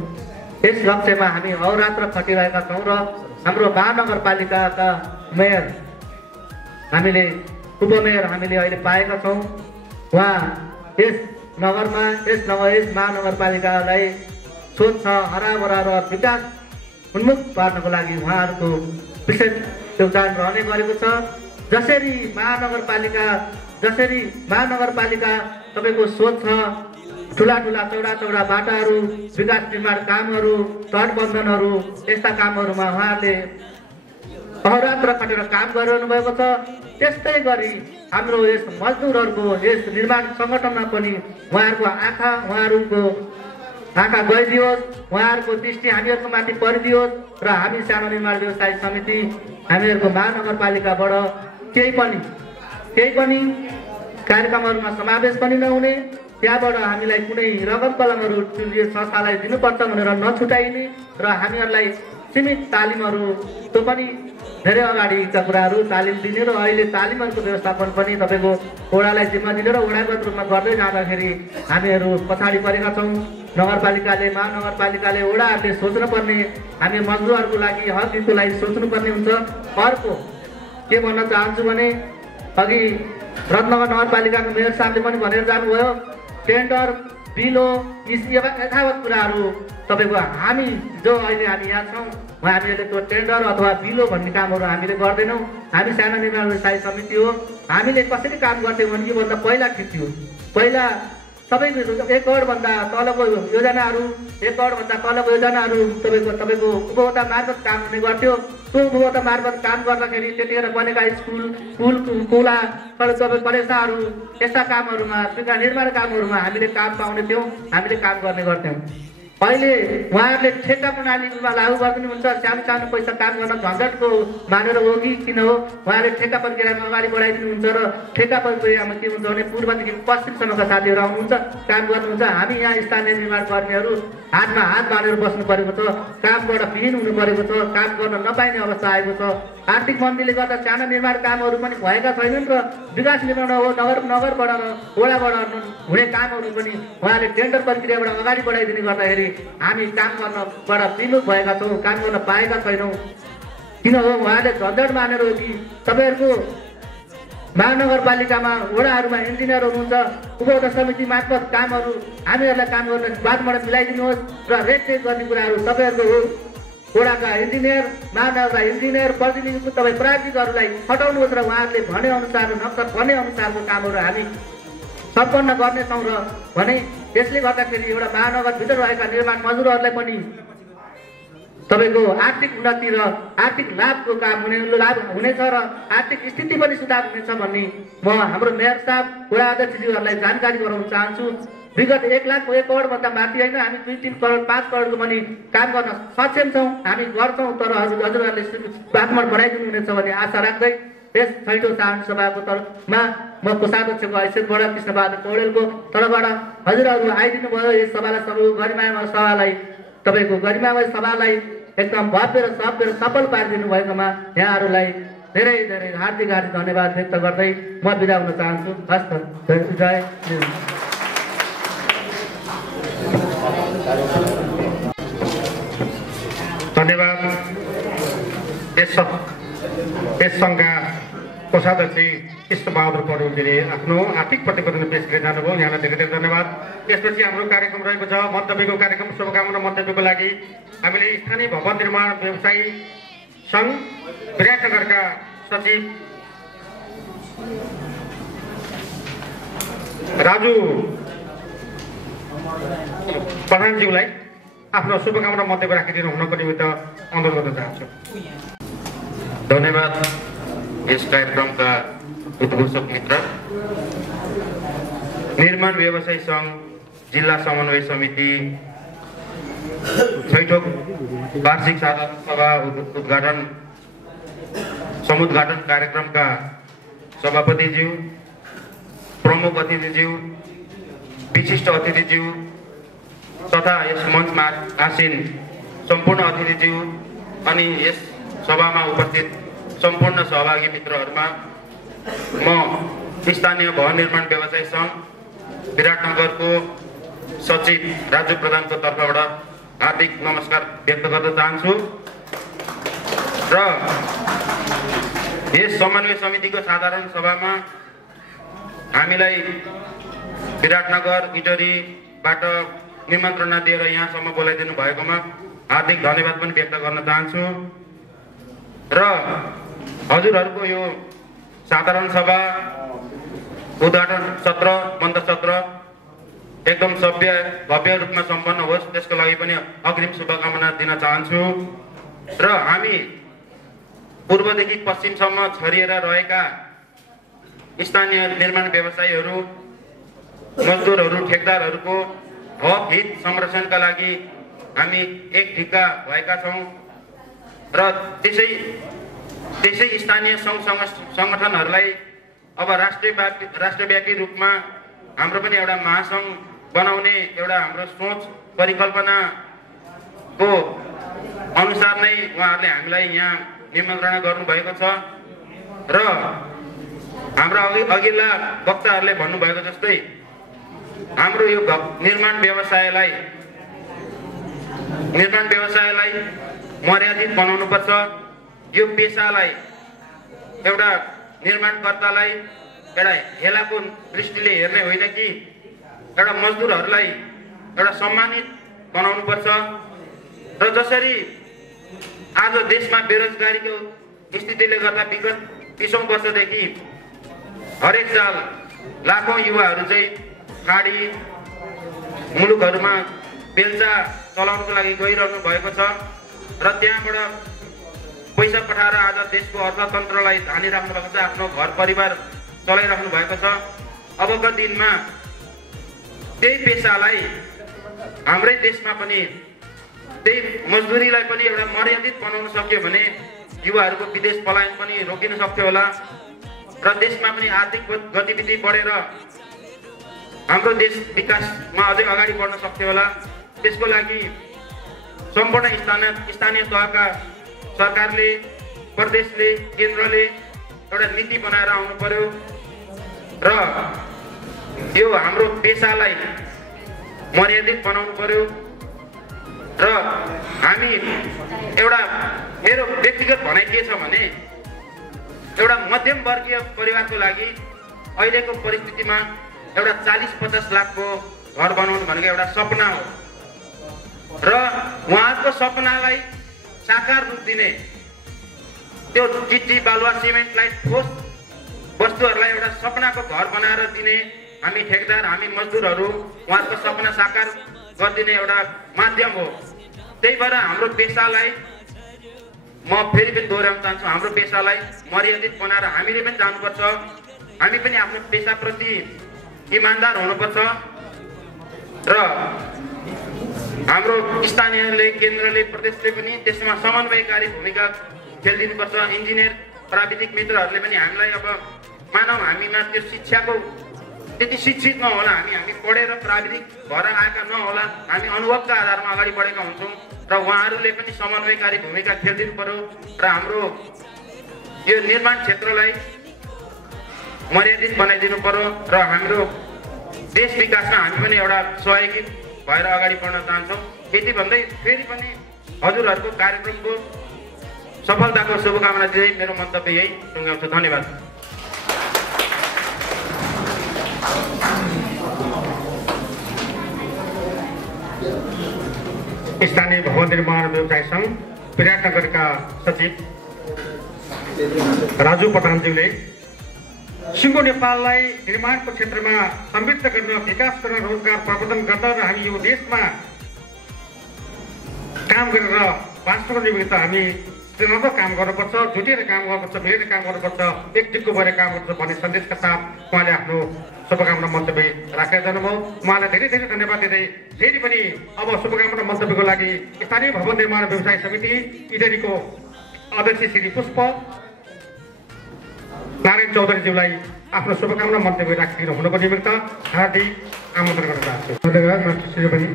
यस लक्ष्यमा हामी अहोरात्र खटिरहेका छौँ र हाम्रो महानगरपालिकाका मेयर हामीले उपमेयर हामीले अहिले पाएका छौँ। उहाँ यस नगरमा यस महानगरपालिकालाई स्वच्छ हराभरा र विकास उन्मुख पार्नको लागि उहाँहरूको विशेष योगदान रहने गरेको छ। जसरी महानगरपालिका तपाईँको स्वच्छ ठुला चौडा बाटाहरू विकास निर्माण कामहरू तटबन्धनहरू यस्ता कामहरूमा उहाँहरूले अहोरात्र खटेर काम गरिरहनु भएको छ। त्यस्तै गरी हाम्रो यस मजदुरहरूको यस निर्माण सङ्गठनमा पनि उहाँहरूको आँखा गइदियोस्, उहाँहरूको दृष्टि हामीहरूको माथि परिदियोस् र हामी सानो निर्माण व्यवसाय समिति हामीहरूको महानगरपालिकाबाट केही पनि कार्यक्रमहरूमा समावेश पनि नहुने, त्यहाँबाट हामीलाई कुनै रकम कलमहरू संस्थालाई दिनुपर्छ भनेर नछुटाइने र हामीहरूलाई सीमित तालिमहरू त्यो पनि धेरै अगाडिका कुराहरू तालिम दिने र अहिले तालिमहरूको व्यवस्थापन पनि तपाईँको वडालाई जिम्मा दिने र वडागत रूपमा गर्दै जाँदाखेरि हामीहरू पछाडि परेका छौँ। महानगरपालिकाले वडाहरूले सोच्नुपर्ने, हामी मजदुरहरूको लागि हर दिनको लागि सोच्नुपर्ने हुन्छ। अर्को के भन्न चाहन्छु भने अघि रत्नगर नगरपालिकाको मेयर साहबले पनि भनेर जानुभयो टेन्डर बिलो यथावत कुराहरू तपाईँको हामी अहिले यहाँ छौँ हामीले त्यो टेन्डर अथवा बिलो भन्ने कामहरू हामीले गर्दैनौँ। हामी सानो निर्माण व्यवसाय समिति हो। हामीले कसरी काम गर्थ्यौँ भने योभन्दा पहिला ठिक थियो। पहिला सबै 1 करोडभन्दा तलको योजनाहरू तपाईँको उपभोक्ता मार्फत काम हुने गर्थ्यो। त्यो उपभोक्ता मार्फत काम गर्दाखेरि त्यतिखेर बनेका स्कुल खोला कलेजाहरू यस्ता कामहरूमा निर्माण कामहरूमा हामीले काम पाउने थियौँ, हामीले काम गर्ने गर्थ्यौँ। अहिले उहाँहरूले ठेक्का प्रणालीमा लागू गरिदिनुहुन्छ। सानो पैसा काम गर्न झन्झटको मानेर हो कि किन हो, उहाँले ठेक्का प्रक्रियामा अगाडि बढाइदिनुहुन्छ र ठेक्का प्रक्रियामा के हुन्छ भने पूर्वदेखि पश्चिमसम्मका साथीहरू आउनुहुन्छ, काम गर्नुहुन्छ। हामी यहाँ स्थानीय निर्माण कर्मीहरू हातमा हात बाँधेर बस्नु परेको छ, कामबाट विहीन हुनु परेको छ, काम गर्न नपाइने अवस्था आएको छ। आर्थिक मन्दीले गर्दा साना निर्माण कामहरू पनि भएका छैनन् र विकास निर्माण हो नगरबाट र वडाबाट हुने कामहरू पनि उहाँले टेन्डर प्रक्रियाबाट अगाडि बढाइदिने गर्दाखेरि हामी काम गर्नबाट विमुख भएका छौँ, काम गर्न पाएका छैनौँ। किन हो उहाँले झन्झट मानेर हो कि तपाईँहरूको महानगरपालिकामा वडाहरूमा इन्जिनियर हुनुहुन्छ उपभोक्ता समिति मार्फत कामहरू हामीहरूलाई काम गर्न बादबाट मिलाइदिनुहोस् र रेखदेख गर्ने कुराहरू तपाईँहरूको हो। वडाका इन्जिनियर महानगरका इन्जिनियर प्रतिनिधित्व तपाईँ प्राविधिकहरूलाई हटाउनुहोस् र उहाँहरूले भनेअनुसार नक्सा भनेअनुसारको कामहरू हामी सम्पन्न गर्नेछौँ र भने यसले गर्दाखेरि एउटा महानगरभित्र रहेका निर्माण मजदुरहरूलाई पनि तपाईँको आर्थिक उन्नति र आर्थिक लाभको काम लाभ हुनेछ र आर्थिक स्थिति पनि सुधार हुनेछ भन्ने म हाम्रो मेयर साहब वडा अध्यक्षज्यूहरूलाई जानकारी गराउन चाहन्छु। विगत 1 लाख 1 करोडभन्दा माथि होइन, हामी 2-3 करोड 5 करोडको पनि काम गर्न सक्षम छौँ, हामी गर्छौँ। तर हजुरहरूले बादमा बनाइदिनु हुनेछ भन्ने आशा राख्दै यस 6औं साधारण सभाको तर्फमा म कोषाध्यक्षको हैसियतबाट कृष्णबहादुर पौडेलको तर्फबाट हजुरहरू आइदिनु भयो। यस सभालाई गरिमामय सभालाई तपाईँको गरिमामय सभालाई एकदम भव्य र सभ्य र सफल पारिदिनु भएकोमा यहाँहरूलाई धेरै धेरै हार्दिक हार्दिक धन्यवाद व्यक्त गर्दै म बिदा हुन चाहन्छु। हस्त जय। धन्यवाद। यस सङ्घका कोषाध्यक्ष कृष्णबहादुर पौडेलजीले आफ्नो आर्थिक प्रतिवेदन पेश गरेर जानुभयो, यहाँलाई धेरै धेरै धन्यवाद। त्यसपछि हाम्रो कार्यक्रम रहेको छ मन्तव्यको कार्यक्रम। शुभकामना मन्तव्यको लागि हामीले स्थानीय भवन निर्माण व्यवसायी सङ्घ विराटनगरका सचिव राजु प्रधानज्यूलाई आफ्नो शुभकामना मन्तव्य राखिदिनु हुनको निमित्त अनुरोध गर्न चाहन्छु। धन्यवाद। यस कार्यक्रमका उद्घोषक मित्र निर्माण व्यवसायी सङ्घ जिल्ला समन्वय समिति 6औं वार्षिक साधारण सभा समुद्घाटन कार्यक्रमका सभापतिज्यू, प्रमुख अतिथिज्यू, विशिष्ट अतिथिज्यू तथा यस मञ्चमा आसीन सम्पूर्ण अतिथिज्यू अनि यस सभामा उपस्थित सम्पूर्ण सहभागी मित्रहरूमा म स्थानीय भवन निर्माण व्यवसायी सङ्घ विराटनगरको सचिव राजु प्रधानको तर्फबाट हार्दिक नमस्कार व्यक्त गर्न चाहन्छु। र यस समन्वय समितिको साधारण सभामा हामीलाई विराटनगर इटरीबाट निमन्त्रणा दिएर यहाँसम्म बोलाइदिनु भएकोमा हार्दिक धन्यवाद पनि व्यक्त गर्न चाहन्छु। र हजुरहरूको यो साधारण सभा उद्घाटन सत्र मन्त्र सत्र एकदम सभ्य भव्य रूपमा सम्पन्न होस्, त्यसको लागि पनि अग्रिम शुभकामना दिन चाहन्छु। र हामी पूर्वदेखि पश्चिमसम्म छरिएर रहेका स्थानीय निर्माण व्यवसायीहरू, मजदुरहरू, ठेकदारहरूको हक हित संरक्षणका लागि हामी एक ढिक्का भएका छौँ। र त्यसै स्थानीय सङ्घ सङ्गठनहरूलाई अब राष्ट्रव्यापी रूपमा हाम्रो पनि एउटा महासङ्घ बनाउने एउटा हाम्रो सोच परिकल्पनाको अनुसार नै उहाँहरूले हामीलाई यहाँ निमन्त्रणा गर्नुभएको छ। र हाम्रो अघिल्ला वक्ताहरूले भन्नुभएको जस्तै हाम्रो यो निर्माण व्यवसायलाई मर्यादित बनाउनुपर्छ। यो पेसालाई एउटा निर्माणकर्तालाई एउटा हेलाको दृष्टिले हेर्ने होइन कि एउटा मजदुरहरूलाई एउटा सम्मानित बनाउनुपर्छ। र जसरी आज देशमा बेरोजगारीको स्थितिले गर्दा विगत 20औं वर्षदेखि हरेक साल लाखौं युवाहरू चाहिँ खाडी मुलुकहरूमा बेलचा चलाउनको लागि गइरहनु भएको छ र त्यहाँबाट पैसा पठाएर आज देशको अर्थतन्त्रलाई धानिराख्नु भएको छ, आफ्नो घर परिवार चलाइराख्नु भएको छ। अबका दिनमा त्यही पेसालाई हाम्रै देशमा पनि त्यही मजदुरीलाई पनि एउटा मर्यादित बनाउन सक्यो भने युवाहरूको विदेश पलायन पनि रोकिन सक्थ्यो होला र देशमा पनि आर्थिक गतिविधि बढेर हाम्रो देश विकासमा अझै अगाडि बढ्न सक्थ्यो होला। त्यसको लागि सम्पूर्ण स्थानीय तहका सरकारले, प्रदेशले, केन्द्रले एउटा नीति बनाएर आउनु पर्यो र यो हाम्रो पेसालाई मर्यादित बनाउनु पर्यो। र हामी एउटा मेरो व्यक्तिगत भनाइ के छ भने एउटा मध्यम वर्गीय परिवारको लागि अहिलेको परिस्थितिमा एउटा 40-50 लाखको घर बनाउनु भनेको एउटा सपना हो र उहाँको सपनालाई साकार रूप दिने त्यो चिट्टी बालुवा सिमेन्टलाई ठोस वस्तुहरूलाई एउटा सपनाको घर बनाएर दिने हामी ठेकदार हामी मजदुरहरू उहाँको सपना साकार गरिदिने एउटा माध्यम हो। त्यही भएर हाम्रो पेसालाई म फेरि पनि दोहोऱ्याउन चाहन्छु, हाम्रो पेसालाई मर्यादित बनाएर हामीले पनि जानुपर्छ। हामी पनि आफ्नो पेसाप्रति इमान्दार हुनुपर्छ र हाम्रो स्थानीयले केन्द्रले प्रदेशले पनि त्यसमा समन्वयकारी भूमिका खेलिदिनुपर्छ। इन्जिनियर प्राविधिक मित्रहरूले पनि हामीलाई अब मानव हामीमा त्यो शिक्षाको त्यति शिक्षित नहोला, हामी पढेर प्राविधिक भएर आएका नहोला, हामी अनुभवका आधारमा अगाडि बढेका हुन्छौँ र उहाँहरूले पनि समन्वयकारी भूमिका खेलिदिनु पर्यो र हाम्रो यो निर्माण क्षेत्रलाई मर्यादित बनाइदिनु पर्यो र हाम्रो देश विकासमा हामी पनि एउटा सहयोगी भएर अगाडि बढ्न चाहन्छौँ। यति भन्दै फेरि पनि हजुरहरूको कार्यक्रमको सफलताको शुभकामना दिँदै मेरो मन्तव्य यही टुङ्ग्याउँछु। धन्यवाद। स्थानीय भवन निर्माण व्यवसाय सङ्घ विराटनगरका सचिव राजु पठानज्यूले सिङ्गो नेपाललाई निर्माणको क्षेत्रमा समृद्ध गर्न, विकास गर्न, रोजगार प्रवर्धन गर्न र हामी यो देशमा काम गरेर बाँच्नको निमित्त हामी राम्रो काम गर्नुपर्छ, जुटेर काम गर्नुपर्छ, मिलेर काम गर्नुपर्छ, एक दिगो भएर काम गर्नुपर्छ भन्ने सन्देशका साथ उहाँले आफ्नो शुभकामना मन्तव्य राखेर जानुभयो। उहाँलाई धेरै धेरै धन्यवाद दिँदै फेरि पनि अब शुभकामना मन्तव्यको लागि स्थानीय भवन निर्माण व्यवसाय समिति इटरीको अध्यक्ष श्री पुष्प नारायण चौधरीज्यूलाई आफ्नो शुभकामना मन्तव्य राखिदिनु हुनको निमित्त हार्दिक आमन्त्रण गर्न चाहन्छु। धन्यवाद मास्टर पनि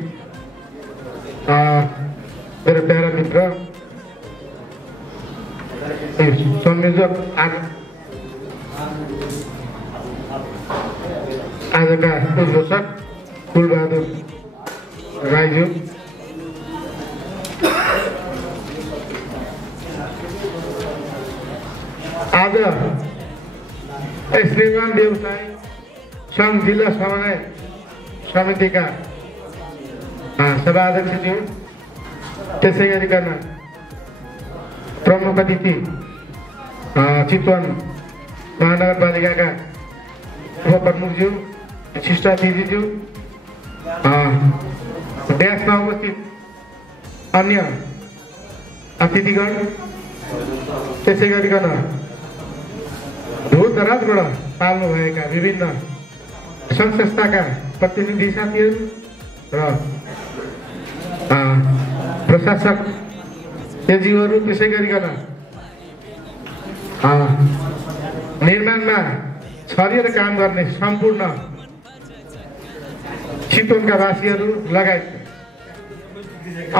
मेरो प्यारा मित्र संयोजक आजका उद्घोषक कुलबहादुर राईज्यू, आज यस निर्माण व्यवसाय सङ्घ जिल्ला समन्वय समितिका सभाध्यक्षज्यू, त्यसै गरिकन प्रमुख अतिथि चितवन महानगरपालिकाका उपप्रमुखज्यू, शिष्टातिथिज्यू, ड्यासमा उपस्थित अन्य अतिथिगण, त्यसै गरिकन दूरदराजबाट पाल्नुभएका विभिन्न सङ्घ संस्थाका प्रतिनिधि साथीहरू र प्रशासक एजीओहरू, त्यसै गरिकन निर्माणमा छरिएर काम गर्ने सम्पूर्ण चितवनका वासीहरू लगायत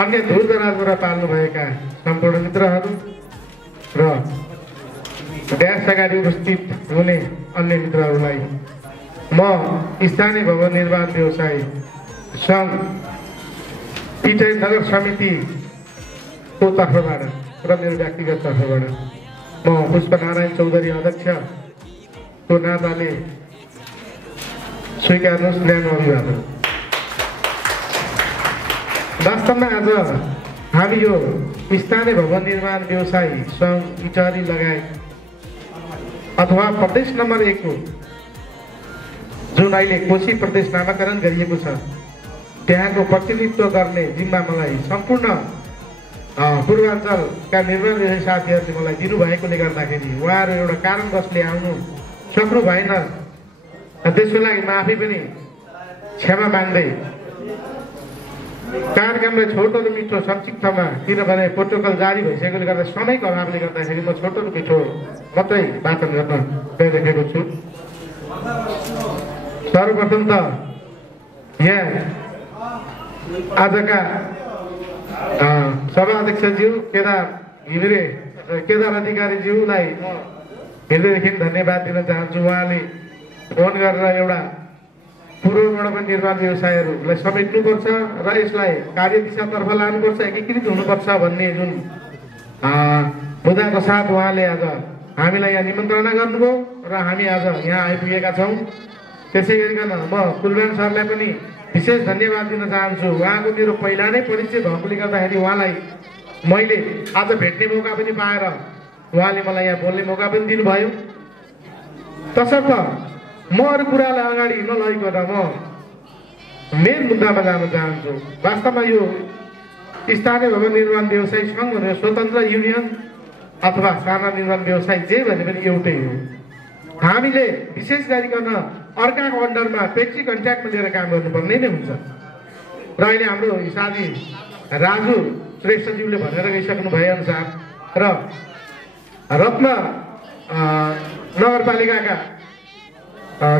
अन्य दूरदराजबाट पाल्नुभएका सम्पूर्ण मित्रहरू र ड्यास अगाडि उपस्थित हुने अन्य मित्रहरूलाई म स्थानीय भवन निर्माण व्यवसाय सङ्घ इटरी नगर समितिको तर्फबाट र मेरो व्यक्तिगत तर्फबाट म पुष्पनारायण चौधरी अध्यक्षको नाताले स्वीकार्नुहोस् न्यानो अभिवादन। वास्तवमा आज हामी यो स्थानीय भवन निर्माण व्यवसाय सङ्घ इटरी लगायत अथवा प्रदेश नम्बर 1 को जुन अहिले कोशी प्रदेश नामाकरण गरिएको छ त्यहाँको प्रतिनिधित्व गर्ने जिम्मा मलाई सम्पूर्ण पूर्वाञ्चलका निर्माण व्यवसायी साथीहरूले मलाई दिनुभएकोले गर्दाखेरि उहाँहरू एउटा कारणवशले आउनु सक्नु भएन, त्यसको लागि म आफै पनि क्षमा माग्दै कार्यक्रमलाई छोटो र मिठो संक्षिप्तमा, किनभने प्रोटोकल जारी भइसकेकोले गर्दा समयको अभावले गर्दाखेरि म छोटो र मिठो मात्रै वाचन गर्न गइरहेको छु। सर्वप्रथम त यहाँ आजका सभाध्यक्षज्यू केदार अधिकारीज्यूलाई हृदयदेखि धन्यवाद दिन चाहन्छु। उहाँले फोन गरेर एउटा पूर्वबाट पनि निर्माण व्यवसायहरूलाई समेट्नुपर्छ र यसलाई कार्यदिशातर्फ लानुपर्छ, एकीकृत हुनुपर्छ भन्ने जुन मुद्दाको साथ उहाँले आज हामीलाई यहाँ निमन्त्रणा गर्नुभयो र हामी आज यहाँ आइपुगेका छौँ। त्यसै गरिकन म कुलराम सरलाई पनि विशेष धन्यवाद दिन चाहन्छु। उहाँको मेरो पहिला नै परिचय भएकोले गर्दाखेरि उहाँलाई मैले आज भेट्ने मौका पनि पाएर उहाँले मलाई यहाँ बोल्ने मौका पनि दिनुभयो। तसर्थ म अरू कुरालाई अगाडि नलइकन म मेन मुद्दामा जान चाहन्छु। वास्तवमा यो स्थानीय भवन निर्माण व्यवसायी सङ्घ भनेर स्वतन्त्र युनियन अथवा साना निर्माण व्यवसायी जे भने पनि एउटै हो। हामीले विशेष गरिकन अर्काको अन्डरमा पेटी कन्ट्र्याक्टमा लिएर काम गर्नुपर्ने नै हुन्छ। र अहिले हाम्रो साथी राजु श्रेष्ठज्यूले भनेर गइसक्नु भएअनुसार र रत्न नगरपालिकाका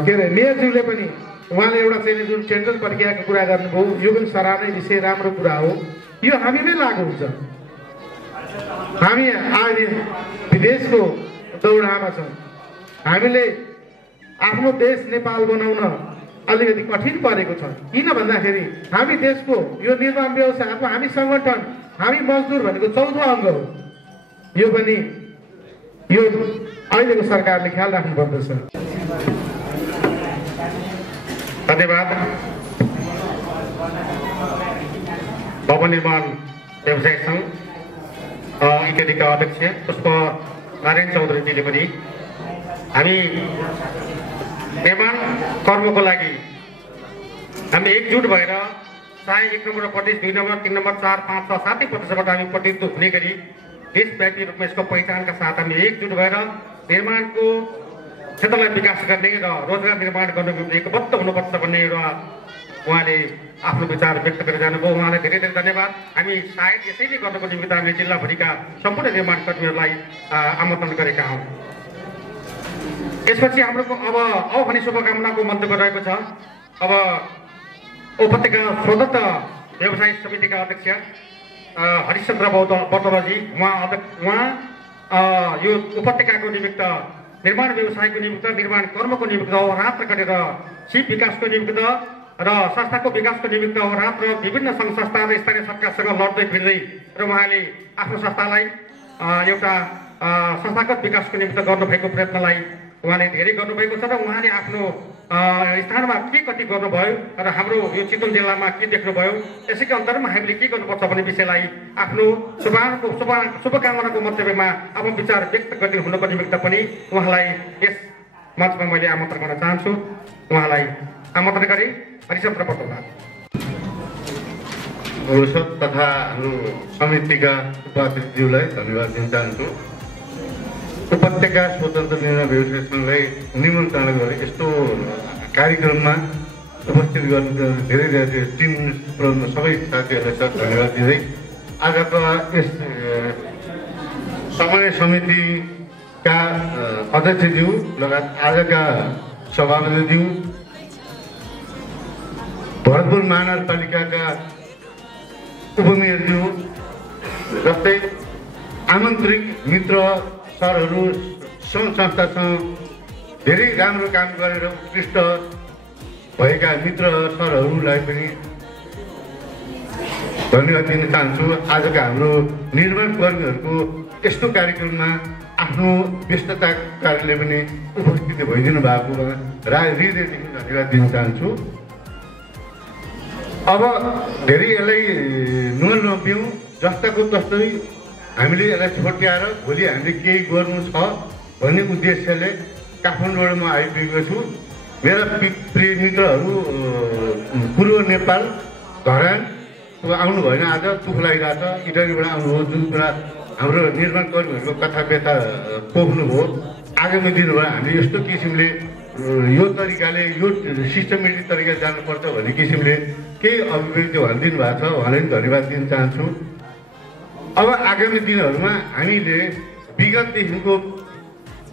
के अरे मेयरज्यूले पनि उहाँले एउटा चाहिँ जुन टेन्डर प्रक्रियाको कुरा गर्नुभयो यो पनि सराहनीय विषय राम्रो कुरा हो। यो हामीमै लागु हुन्छ। हामी अहिले विदेशको दौडामा छौँ। हामीले आफ्नो देश नेपाल बनाउन अलिकति कठिन परेको छ। किन भन्दाखेरि हामी देशको यो निर्माण व्यवसाय अथवा हामी सङ्गठन हामी मजदुर भनेको 14औं अङ्ग हो। यो पनि यो अहिलेको सरकारले ख्याल राख्नुपर्दछ। धन्यवाद। भवन निर्माण व्यवसाय सङ्घ इत्यादिका अध्यक्ष पुष्प नारायण चौधरीजीले पनि हामी निर्माण कर्मको लागि हामी एकजुट भएर चाहे 1 नम्बर प्रदेश 2 नम्बर 3 नम्बर 4 5 6 7 प्रदेशबाट हामी प्रतिनिधित्व हुने गरी देशव्यापी रूपमा यसको पहिचानका साथ हामी एकजुट भएर निर्माणको क्षेत्रलाई विकास गर्ने र रोजगार निर्माण गर्नको निम्ति एकबद्ध हुनुपर्छ भन्ने एउटा उहाँले आफ्नो विचार व्यक्त गरेर जानुभयो। उहाँलाई धेरै धेरै धन्यवाद। हामी सायद यसैले गर्नको निमित्त हामीले जिल्लाभरिका सम्पूर्ण निर्माण कर्मीहरूलाई आमन्त्रण गरेका हौँ। यसपछि हाम्रो अब भने शुभकामनाको मन्तव्य रहेको छ। अब उपत्यका स्वतन्त्र व्यवसाय समितिका अध्यक्ष हरिशचन्द्र बौद्धजी उहाँ यो उपत्यकाको निमित्त निर्माण व्यवसायको निमित्त निर्माण कर्मको निमित्त अहोरात्र गरेर सिप विकासको निमित्त र संस्थाको विकासको निमित्त अहोरात्र विभिन्न सङ्घ संस्था र स्थानीय सरकारसँग लड्दै फिर्दै र उहाँले आफ्नो संस्थालाई एउटा संस्थागत विकासको निमित्त गर्नुभएको प्रयत्नलाई उहाँले धेरै गर्नुभएको छ र उहाँले आफ्नो स्थानमा के कति गर्नुभयो र हाम्रो यो चितवन जिल्लामा के देख्नुभयो यसैको अन्तरमा हामीले के गर्नुपर्छ भन्ने विषयलाई आफ्नो शुभकामनाको मन्तव्यमा आफ्नो विचार व्यक्त गर्दै हुनको निमित्त पनि उहाँलाई यस मञ्चमा मैले आमन्त्रण गर्न चाहन्छु। उहाँलाई आमन्त्रण गरे हरिशचन्द्र बौद्धजी तथा हाम्रो समितिका उपाध्यक्षज्यूलाई धन्यवाद दिन चाहन्छु। उपत्यका स्वतन्त्र निर्माण व्यवसाय सङ्घलाई निमन्त्रणा गरे यस्तो कार्यक्रममा उपस्थित गर्नु धेरै धेरै टिम सबै साथीहरूलाई धन्यवाद दिँदै आजको यस समन्वय समितिका अध्यक्षज्यू लगायत आजका सभापतिज्यू भरतपुर महानगरपालिकाका उपमेयरज्यू जस्तै आमन्त्रित मित्र सरहरू सङ्घ संस्थासँग धेरै राम्रो काम गरेर उत्कृष्ट भएका मित्र सरहरूलाई पनि धन्यवाद दिन चाहन्छु। आजका हाम्रो निर्माण कर्मीहरूको यस्तो कार्यक्रममा आफ्नो व्यस्तताको कारणले पनि उपस्थिति भइदिनु भएकोमा हृदयदेखि धन्यवाद दिन चाहन्छु। अब धेरै यसलाई नलम्ब्यौँ, जस्ताको तस्तै हामीले यसलाई छोट्याएर भोलि हामीले केही गर्नु छ भन्ने उद्देश्यले काठमाडौँबाट म आइपुगेको छु। मेरा प्रिय मित्रहरू पूर्व नेपाल धरान आउनु भएन, आज दुःख लागिरहेको छ। इटरीबाट आउनुभयो, जुन कुरा हाम्रो निर्माण कर्मीहरूको कथा व्यथा पोख्नुभयो। आगामी दिनबाट हामीले यस्तो किसिमले यो तरिकाले यो सिस्टमेटिक तरिकाले जानुपर्छ भन्ने किसिमले केही अभिव्यक्ति भनिदिनु भएको छ, उहाँलाई पनि धन्यवाद दिन चाहन्छु। अब आगामी दिनहरूमा हामीले विगतदेखिको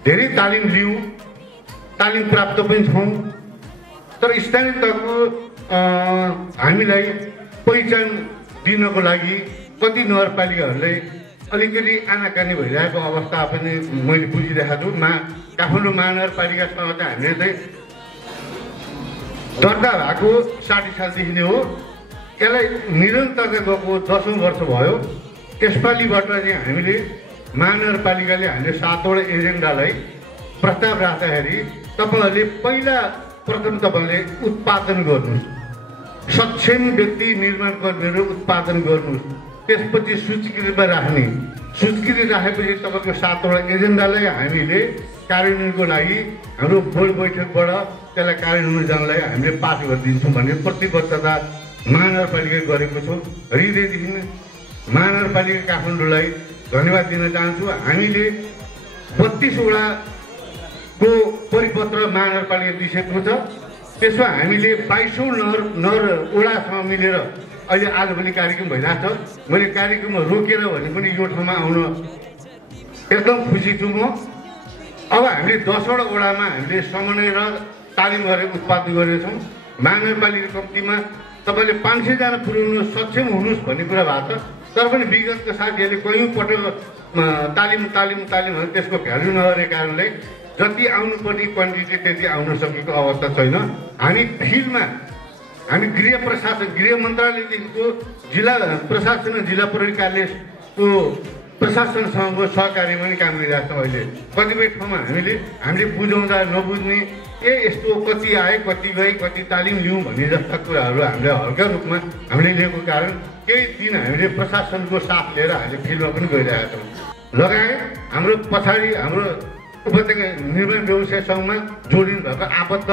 धेरै तालिम लियौँ, तालिम प्राप्त पनि छौँ, तर स्थानीय तहको हामीलाई पहिचान दिनको लागि कति नगरपालिकाहरूले अलिकति आनाकानी भइरहेको अवस्था पनि मैले बुझिरहेको छु। काठमाडौँ महानगरपालिकासँग चाहिँ हामीले चाहिँ दर्ता भएको 60 सालदेखि नै हो। यसलाई निरन्तरता गएको 10औं वर्ष भयो। यसपालिबाट चाहिँ हामीले महानगरपालिकाले हामीले 7वटा एजेन्डालाई प्रस्ताव राख्दाखेरि तपाईँहरूले पहिला प्रथम तपाईँले उत्पादन गर्नुहोस्, सक्षम व्यक्ति निर्माण कर्मीहरू उत्पादन गर्नुहोस्, त्यसपछि सूचीकृतमा राख्ने, सूचीकृत राखेपछि तपाईँको 7वटा एजेन्डालाई हामीले कार्यान्वयनको लागि हाम्रो बोर्ड बैठकबाट त्यसलाई कार्यान्वयन जानलाई हामीले पास गरिदिन्छौँ भन्ने प्रतिबद्धता महानगरपालिकाले गरेको छौँ। हृदयदेखि महानगरपालिका काठमाडौँलाई धन्यवाद दिन चाहन्छु। हामीले 32वटाको परिपत्र महानगरपालिका दिइसकेको छ। त्यसमा हामीले 22औं वडासँग मिलेर अहिले आजभोलि कार्यक्रम भइरहेको छ। मैले कार्यक्रममा रोकेर भने पनि यो ठाउँमा आउन एकदम खुसी छु म। अब हामीले 10वटा वडामा हामीले समन्वय र तालिम गरेर उत्पादन गरेका छौँ। महानगरपालिका कम्तीमा तपाईँले 500 जना पुर्याउन सक्षम हुनुहोस् भन्ने कुरा भएको छ। तर पनि विगतका साथीहरूले कयौँ पटक तालिम त्यसको भ्यालु नगरेको कारणले जति आउनुपर्ने क्वान्टिटी त्यति आउन सकेको अवस्था छैन। हामी फिल्डमा हामी गृह मन्त्रालयदेखिको जिल्ला प्रशासन र जिल्ला प्रहरी कार्यालयको प्रशासनसँगको सहकार्यमा पनि काम गरिरहेको छौँ। अहिले कतिपय ठाउँमा हामीले बुझाउँदा नबुझ्ने यस्तो कति आए कति गए कति तालिम लिउँ भन्ने जस्ता कुराहरू हामीले हल्का रूपमा हामीले लिएको कारण केही दिन हामीले प्रशासनको साथ लिएर हामीले फिल्डमा पनि गइरहेका छौँ। लगायत हाम्रो पछाडि हाम्रो उपत्यका निर्माण व्यवसाय सङ्घमा जोडिनु भएको आबद्ध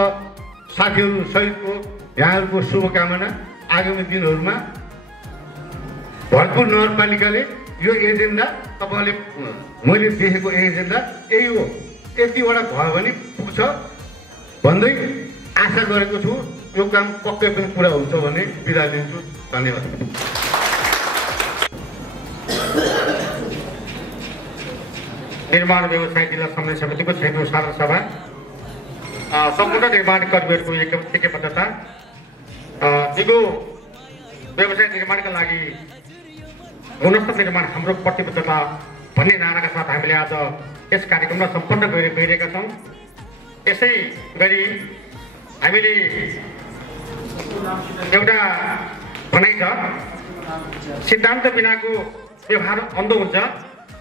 साथीहरू सहितको यहाँहरूको शुभकामना। आगामी दिनहरूमा भरतपुर नगरपालिकाले यो एजेन्डा तपाईँले मैले देखेको एजेन्डा यही हो, यतिवटा भयो भने पुग्छ भन्दै आशा गरेको छु। यो काम पक्कै पनि पुरा हुन्छ भने बिदा लिन्छु। धन्यवाद। निर्माण व्यवसाय जिल्ला समन्वय समितिको 6औं साधारण सभा सम्पूर्ण निर्माण कर्मीहरूको एकबद्धता दिगो व्यवसाय निर्माणका लागि गुणस्तर निर्माण हाम्रो प्रतिबद्धता भन्ने नाराका साथ हामीले आज यस कार्यक्रमलाई सम्पन्न गरिरहेका छौँ। यसै गरी हामीले एउटा भनाइ छ, सिद्धान्त बिनाको व्यवहार अन्धो हुन्छ,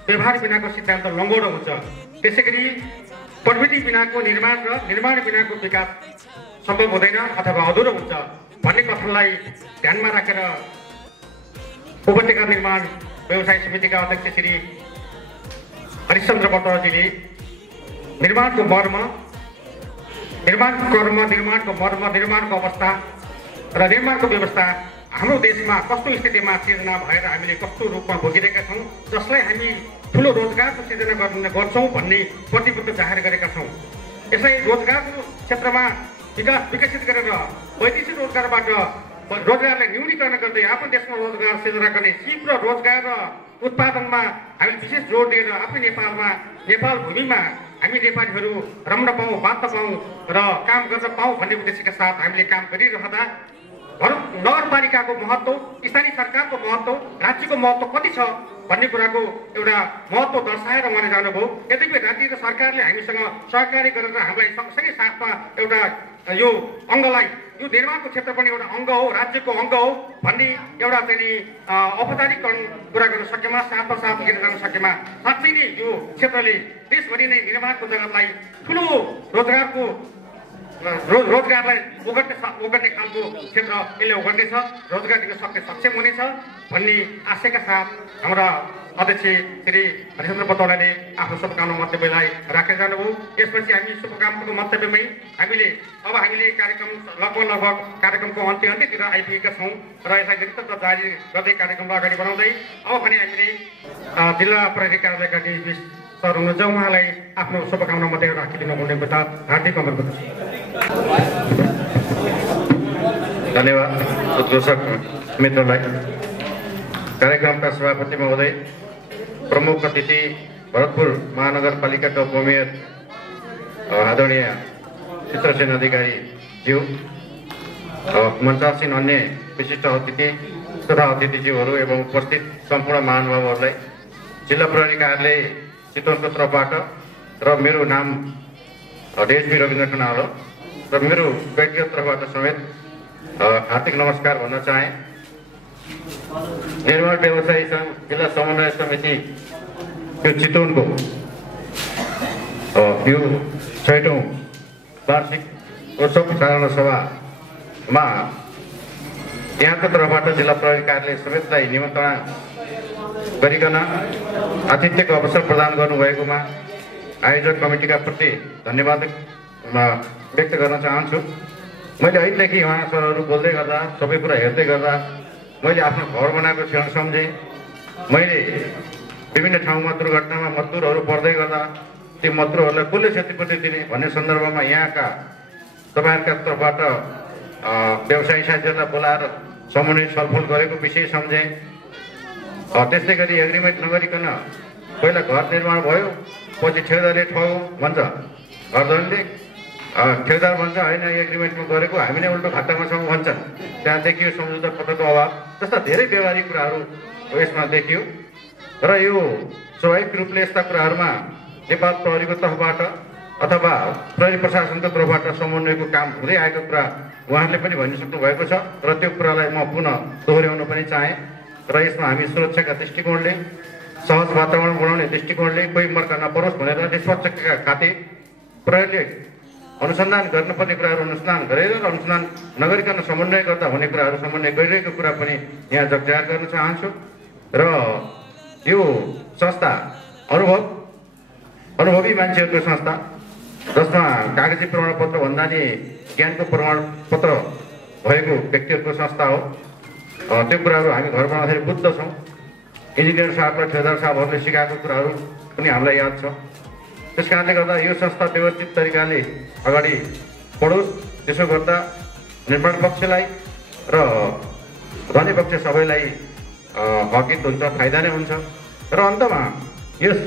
व्यवहार बिनाको सिद्धान्त लङ्गोडो हुन्छ। त्यसै गरी प्रविधि बिनाको निर्माण र निर्माण बिनाको विकास सम्भव हुँदैन अथवा अधुरो हुन्छ भन्ने कथनलाई ध्यानमा राखेर उपत्यका निर्माण व्यवसाय समितिका अध्यक्ष श्री हरिशचन्द्र बटुवाजीले निर्माणको मर्म, निर्माणको कर्म, निर्माणको मर्म, निर्माणको अवस्था र निर्माणको व्यवस्था हाम्रो देशमा कस्तो स्थितिमा सिर्जना भएर हामीले कस्तो रूपमा भोगिरहेका छौँ, जसलाई हामी ठुलो रोजगारको सिर्जना गर्छौँ भन्ने प्रतिबद्ध जाहेर गरेका छौँ। यसलाई रोजगारको क्षेत्रमा विकसित गरेर वैदेशिक रोजगारबाट रोजगारलाई न्यूनीकरण गर्दै आफ्नो देशमा रोजगार सिर्जना गर्ने तीव्र रोजगार र उत्पादनमा हामीले विशेष जोड दिएर आफ्नो नेपाल भूमिमा हामी नेपालीहरू रम्न पाऊँ, बाँच्न पाऊँ र काम गर्न पाऊँ भन्ने उद्देश्यका साथ हामीले काम गरिरहँदा नगरपालिकाको महत्त्व, स्थानीय सरकारको महत्त्व, राज्यको महत्त्व कति छ भन्ने कुराको एउटा महत्त्व दर्शाएर उहाँले जानुभयो। यद्यपि राज्य र सरकारले हामीसँग सहकारी गरेर हामीलाई सँगसँगै साथमा एउटा यो अङ्गलाई, यो निर्माणको क्षेत्र पनि एउटा अङ्ग हो, राज्यको अङ्ग हो भन्ने एउटा चाहिँ औपचारिकरण कुरा गर्न सकेमा, साथमा साथ लिएर जान सकेमा साँच्चै नै यो क्षेत्रले देशभरि नै निर्माणको जगतलाई ठुलो रोजगारलाई ओगट्ने खालको क्षेत्र यसले ओगट्नेछ, रोजगार दिन सक्ने सक्षम हुनेछ भन्ने आशयका साथ हाम्रा अध्यक्ष श्री हरिशचन्द्र बटुवाले आफ्नो शुभकामना मन्तव्यलाई राखेर जानुभयो। यसपछि हामी शुभकामनाको मन्तव्यमै हामीले कार्यक्रम लगभग कार्यक्रमको अन्त्यतिर आइपुगेका छौँ र यसलाई निरन्तर जारी गर्दै कार्यक्रमलाई अगाडि बढाउँदै अब भने हामीले जिल्ला प्रहरी कार्यालयका डिएसपी सर हुनुहुन्छ, उहाँलाई आफ्नो शुभकामना मन्तव्य राखिदिनु हुने बता हार्दिक अनुरोध गर्दछु। धन्यवाद उद्घोषक मित्रलाई। कार्यक्रमका सभापति महोदय, प्रमुख अतिथि भरतपुर महानगरपालिकाका उपमेयर आदरणीय चित्रसेन अधिकारी ज्यू, मञ्चासीन अन्य विशिष्ट अतिथि तथा अतिथिज्यूहरू एवं उपस्थित सम्पूर्ण महानुभावहरूलाई जिल्ला प्रहरी कार्यालय चितवनको तर्फबाट र मेरो नाम डिएसपी रविन्द्र खनाल हो र मेरो व्यक्तिगत तर्फबाट समेत हार्दिक नमस्कार भन्न चाहे। निर्माण व्यवसायी सङ्घ जिल्ला समन्वय समिति यो चितवनको यो 6औं वार्षिक उत्सव साधारण सभामा यहाँको तर्फबाट जिल्ला प्रहरी कार्यालय समेतलाई निमन्त्रणा गरिकन आतिथ्यको अवसर प्रदान गर्नुभएकोमा आयोजक कमिटीका प्रति धन्यवाद व्यक्त गर्न चाहन्छु। मैले अहिलेदेखि उहाँ सरहरू बोल्दै गर्दा सबै कुरा हेर्दै गर्दा मैले आफ्नो घर बनाएको क्षण सम्झेँ। मैले विभिन्न ठाउँमा दुर्घटनामा मजदुरहरू पर्दै गर्दा ती मजदुरहरूलाई कसले क्षतिपूर्ति दिने भन्ने सन्दर्भमा यहाँका तपाईँहरूका तर्फबाट व्यवसायी साथीहरूलाई बोलाएर समन्वय छलफल गरेको विषय सम्झेँ। त्यस्तै गरी एग्रिमेन्ट नगरिकन पहिला घर निर्माण भयो, पछि ठेकेदारले ठग्यो भन्छ, घरधनीले ठेकेदार भन्छ होइन एग्रिमेन्टमा गरेको हामी नै उल्टो घाटामा छौँ भन्छन्। त्यहाँ देखियो सम्झौता पत्रको अभाव। त्यस्ता धेरै व्यवहारिक कुराहरू यसमा देखियो र यो स्वाभाविक रूपले यस्ता कुराहरूमा नेपाल प्रहरीको तर्फबाट अथवा प्रहरी प्रशासनको तर्फबाट समन्वयको काम हुँदै आएको कुरा उहाँहरूले पनि भनिसक्नु भएको छ र त्यो कुरालाई म पुनः दोहोऱ्याउन पनि चाहेँ। र यसमा हामी सुरक्षाका दृष्टिकोणले, सहज वातावरण बनाउने दृष्टिकोणले, कोही मर्का नपरोस् भनेर निष्पक्षका खातिर प्रहरीले अनुसन्धान गर्नुपर्ने कुराहरू अनुसन्धान गरेर र अनुसन्धान नगरिकन समन्वय गर्दा हुने कुराहरू समन्वय गरिरहेको कुरा पनि यहाँ जगजाहेर गर्न चाहन्छु। र यो संस्था अनुभवी मान्छेहरूको संस्था जसमा कागजी प्रमाणपत्र भन्दा नि ज्ञानको प्रमाणपत्र भएको व्यक्तिहरूको संस्था हो। त्यो कुराहरू हामी घर बनाउँदाखेरि बुझ्दछौँ। इन्जिनियर साहब र ठेकेदार साहबहरूले सिकाएको कुराहरू पनि हामीलाई याद छ। त्यस कारणले गर्दा यो संस्था व्यवस्थित तरिकाले अगाडि बढोस्। त्यसो गर्दा निर्माण पक्षलाई र धनी पक्ष सबैलाई हकित हुन्छ, फाइदा नै हुन्छ। र अन्तमा यस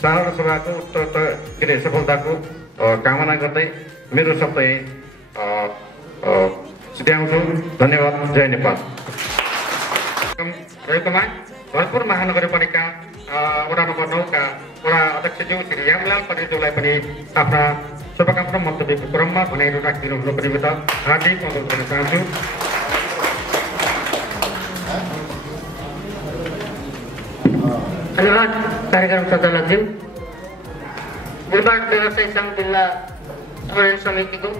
साधारण सभाको सफलताको कामना गर्दै मेरो शब्द यही सिद्ध्याउँछु। धन्यवाद। जय नेपाल। रहेकोमा भरतपुर महानगरपालिका वडा नम्बर 9 का वडा अध्यक्षज्यू श्री रामलाल पटेलज्यूलाई पनि आफ्ना शुभकामना मन्तव्यको क्रममा भनाइ राखिदिनु हुनु पर्ने हार्दिक अनुरोध गर्न चाहन्छु। धन्यवाद कार्यक्रम सञ्चालकज्यू। निर्माण व्यवसायी सङ्घ जिल्ला समन्वय समितिको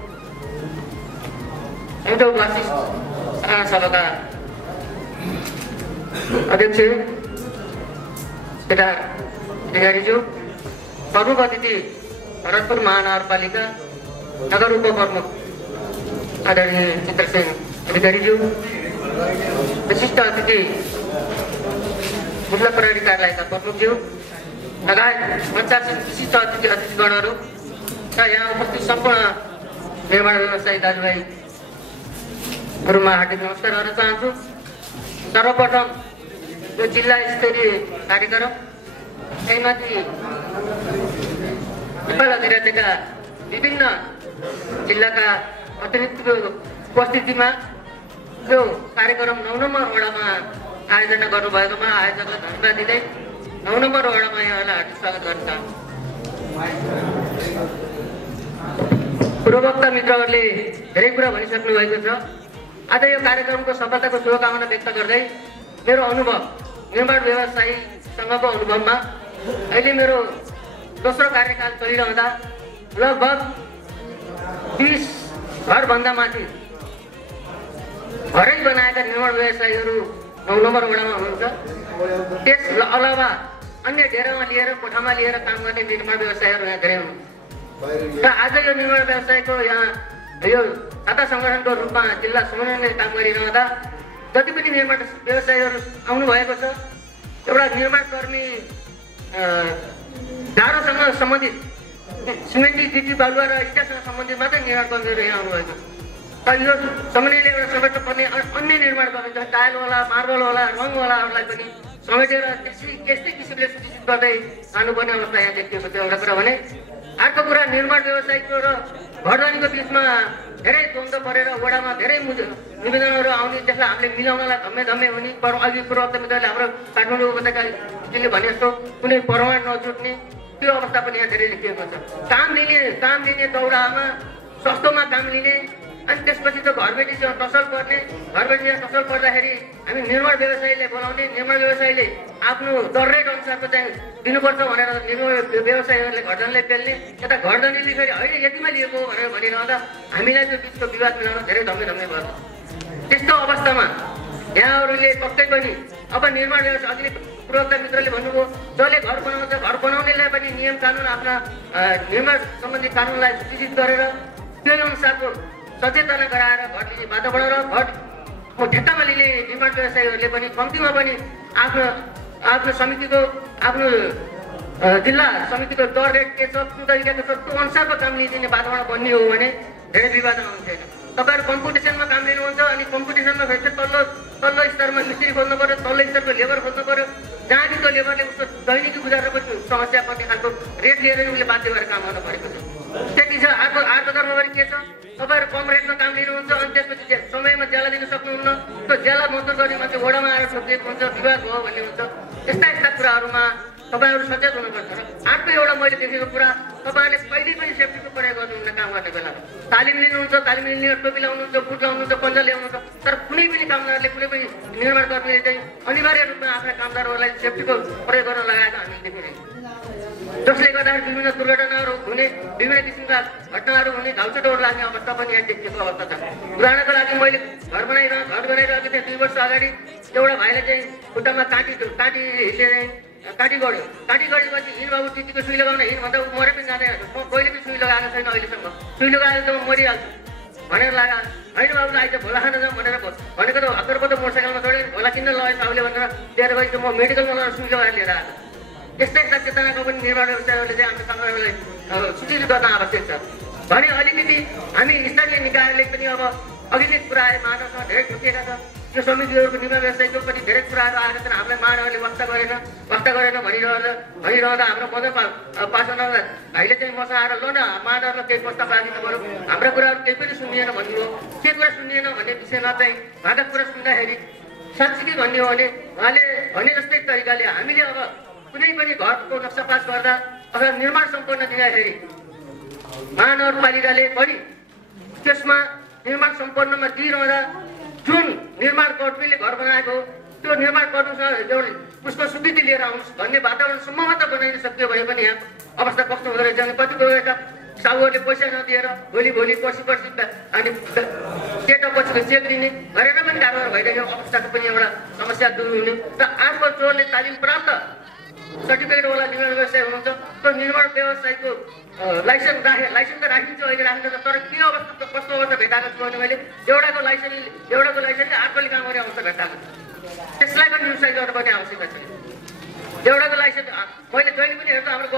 8औं वार्षिक साधारण सभाका अध्यक्ष केटा अधिकारीज्यू, प्रमुख अतिथि भरतपुर महानगरपालिका नगर उपप्रमुख आदरणीय चित्रसेन अधिकारीज्यू, विशिष्ट अतिथि जिल्ला प्रहरी कार्यालयका प्रमुखज्यू लगायत पञ्चायत विशिष्ट अतिथिगणहरू र यहाँ उपस्थित सम्पूर्ण निर्माण व्यवसायी दाजुभाइहरूमा हार्दिक नमस्कार गर्न चाहन्छु। सर्वप्रथम यो जिल्ला स्तरीय कार्यक्रम श्रीमती नेपाल अधिराज्यका विभिन्न जिल्लाका प्रतिनिधिको उपस्थितिमा यो कार्यक्रम 9 नम्बर वडामा आयोजना गर्नुभएकोमा आयोजकलाई धन्यवाद दिँदै 9 नम्बर वडामा यहाँलाई हार्दिक स्वागत गर्न चाहन्छु। पूर्ववक्ता मित्रहरूले धेरै कुरा भनिसक्नु भएको छ। आज यो कार्यक्रमको सफलताको शुभकामना व्यक्त गर्दै मेरो अनुभव निर्माण व्यवसायीसँगको अनुभवमा अहिले मेरो दोस्रो कार्यकाल चलिरहँदा लगभग 20 घरभन्दा माथि घरै बनाएका निर्माण व्यवसायीहरू 9 नम्बर वडामा हुनुहुन्छ। त्यस अलावा अन्य डेरामा लिएर कोठामा लिएर काम गर्ने निर्माण व्यवसायीहरू यहाँ धेरै हुनुहुन्छ। र आज यो निर्माण व्यवसायको यहाँ यो खाता सङ्गठनको रूपमा जिल्ला समन्वयले काम गरिरहँदा जति पनि निर्माण व्यवसायीहरू आउनुभएको छ, एउटा निर्माण कर्मी डाँडोसँग सम्बन्धित सिमेन्टी गिटी बालुवा र इटासँग सम्बन्धित मात्रै निर्माण कर्मीहरू यहाँ आउनुभएको छ। र यो समन्वयले एउटा समेट्न पर्ने अन्य निर्माण कर्मी जस्तै टाइलवाला, मार्बलवाला, रङवालाहरूलाई पनि समेटेर त्यस्तै किसिमले सूचित गर्दै जानुपर्ने अवस्था यहाँ देखिएको छ। एउटा कुरा भने अर्को कुरा निर्माण व्यवसायीको र घरधनीको बिचमा धेरै द्वन्द्व परेर वडामा धेरै निवेदनहरू आउने, त्यसलाई हामीले मिलाउनलाई धम्मे हुने, अघि पूर्ववक्ता मित्रले हाम्रो काठमाडौँ उपत्यकाले भने जस्तो कुनै परमाण नजुट्ने त्यो अवस्था पनि यहाँ धेरै देखिएको छ। काम लिने दौडामा सस्तोमा काम लिने अनि त्यसपछि त घरबेटीसँग टसल पर्ने, घरबेटीसँग टसल पर्दाखेरि हामी निर्माण व्यवसायीलाई बोलाउने, निर्माण व्यवसायीले आफ्नो दर रेट अनुसारको चाहिँ दिनुपर्छ भनेर निर्माण व्यवसायीहरूले घरधनीलाई पेल्ने, यता घरधनीले फेरि होइन यतिमा लिएको भनेर भनिरहँदा हामीलाई त्यो बिचको विवाद मिलाउन धेरै धम्मे पर्छ। त्यस्तो अवस्थामा यहाँहरूले पक्कै पनि अब निर्माण व्यवसाय अघि पूर्वोक्त मित्रले भन्नुभयो जसले घर बनाउँछ घर बनाउनेलाई पनि नियम कानुन आफ्ना निर्माण सम्बन्धी कानुनलाई सूचित गरेर त्यो अनुसारको सचेतना गराएर घर लिने वातावरण र घरको ठेक्कामा लिने निर्माण व्यवसायीहरूले पनि कम्तीमा पनि आफ्नो समितिको आफ्नो जिल्ला समितिको दर रेट के छ कुन तरिकाको छ त्यो अनुसारको काम लिइदिने वातावरण बन्ने हो भने धेरै विवाद आउँदैन। तपाईँहरू कम्पिटिसनमा काम लिनुहुन्छ अनि कम्पिटिसनमा फेरि तल्लो स्तरमा मिस्त्री खोज्नु पर्यो, तल्लो स्तरको लेबर खोज्नु पर्यो, जहाँ कि त्यो लेबरले उसको दैनिकी गुजारेर पनि समस्या पर्ने खालको रेट लिएर उसले बाध्य भएर काम गर्नु परेको छ। त्यति छ। अर्को तर्फमा पनि के छ, तपाईँहरू कम रेटमा काम लिनुहुन्छ अनि त्यसपछि समयमा ज्याला दिन सक्नुहुन्न, त्यो ज्याला मजदुर गर्ने मान्छे वडामा आएर ठोकिएको हुन्छ, विवाद भयो भन्ने हुन्छ। यस्ता कुराहरूमा तपाईँहरू सचेत हुनुपर्छ। र अर्को एउटा मैले देखेको कुरा, तपाईँहरूले कहिल्यै पनि सेफ्टीको प्रयोग गर्नुहुन्न काम गर्ने बेला। तालिम लिनुहुन्छ, तालिम लिने टोपी लाउनुहुन्छ, बुट लाउनुहुन्छ, पन्जा ल्याउनुहुन्छ, तर कुनै पनि कामदारले कुनै पनि निर्माण कर्मीले चाहिँ अनिवार्य रूपमा आफ्ना कामदारहरूलाई सेफ्टीको प्रयोग गर्न लगाएको हामीले देखिरहेको, जसले गर्दाखेरि विभिन्न दुर्घटनाहरू हुने, विभिन्न किसिमका घटनाहरू हुने, घाउचोटहरू लाग्ने अवस्था पनि यहाँ देखिएको अवस्था छ। उदाहरणको लागि मैले घर बनाइरहेको थिएँ 2 वर्ष अगाडि। एउटा भाइले चाहिँ खुट्टामा काँटी गढ्यो। काँटी गढेपछि हिँड बाबु त्यतिको सुई लगाउन हिँड्भन्दा मरे पनि जाँदैन, म कहिले पनि सुई लगाएको छैन अहिलेसम्म, सुई लगाएर त म मरिहाल्छु भनेर लाग्यो। होइन बाबु आइज भोला खान जाउँ भनेर भनेको त हतारपत्ता मोटरसाइकलमा चढेर भोला किन्न लगाएँ साउले भनेर लिएर गएपछि म मेडिकलमा लगेर सुई लगाएर लिएर आएको। यस्तै चेतनाको पनि निर्माण व्यवसायहरूले चाहिँ हाम्रो कामदारहरूलाई सूचित गर्न आवश्यक छ भने अलिकति हामी स्थानीय निकायले पनि अब अघि नै कुरा आए मानवसँग धेरै ठोकिएका छ। यो समितिहरूको निर्माण व्यवसायको पनि धेरै कुराहरू आएका छन्। हामीलाई मानवहरूले वास्ता गरेन भनिरहँदा हाम्रो मदन पासवानलाई भाइले चाहिँ मसँग आएर ल न मानवमा केही प्रस्ताव राखिदिनु पऱ्यो, हाम्रा कुराहरू केही पनि सुनिएन भन्नुभयो। के कुरा सुनिएन भन्ने विषयमा चाहिँ उहाँका कुरा सुन्दाखेरि साँच्चीकै भन्ने हो भने उहाँले भने जस्तै तरिकाले हामीले अब कुनै पनि घरको नक्सा पास गर्दा अथवा निर्माण सम्पन्न दिँदाखेरि महानगरपालिकाले पनि त्यसमा निर्माण सम्पन्नमा दिइरहँदा जुन निर्माण कर्मीले घर बनाएको त्यो निर्माण कर्मीसँग एउटा उसको स्वीकृति लिएर आउनुहोस् भन्ने वातावरणसम्म मात्र बनाइन सक्यो भने पनि यहाँ अवस्था कस्तो हुँदो रहेछ भने कतिपयका साहुहरूले पैसा नदिएर भोलि पर्सि अनि केटा पछिको चेक दिने गरेर पनि कारोबार भइरहेको अवस्थाको पनि एउटा समस्या दूर हुने र अर्को जोडले तालिम प्राप्त सर्टिफिकेटवाला निर्माण व्यवसाय हुनुहुन्छ त्यो निर्माण व्यवसायको लाइसेन्स त राखिन्छ अहिले राखिन्छ, तर के अवस्था कस्तो अवस्था भेटाएको छु भने मैले एउटाको लाइसेन्सले अर्कोले काम गर्ने अवस्था भेटाएको छु। त्यसलाई पनि निरुत्साहित गर्नुपर्ने आवश्यकता छ। एउटाको लाइसेन्स मैले जहिले पनि हेर्छु हाम्रो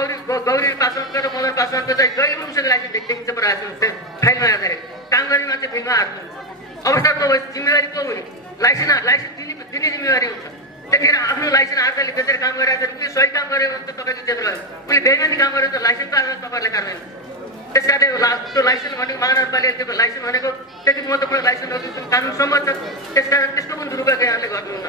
गौरी पासवानको र मदन पासवानको चाहिँ जहिले पनि उसको लाइसेन्स देखिन्छ परेको छ फाइलमा हेर्दाखेरि काम गर्ने मान्छे फिल्डमा हार्नु अवस्थाको जिम्मेवारी को हुने, लाइसेन्स दिने जिम्मेवारी हुन्छ। त्यतिखेर आफ्नो लाइसेन्स अर्काले बेचेर काम गरिरहेको छ, उसले सही काम गर्यो भने त तपाईँको क्षेत्र भयो, उसले बेइमानी काम गर्यो त लाइसेन्स त आएर तपाईँहरूले कार्य त्यस कारणले त्यो लाइसेन्स भनेको महानगरपालिकाको लाइसेन्स भनेको त्यति महत्त्वपूर्ण लाइसेन्स हो, कानुन सम्मत छ। त्यस कारण त्यसको पनि दुरुपयोग यहाँले गर्नुहुन्न,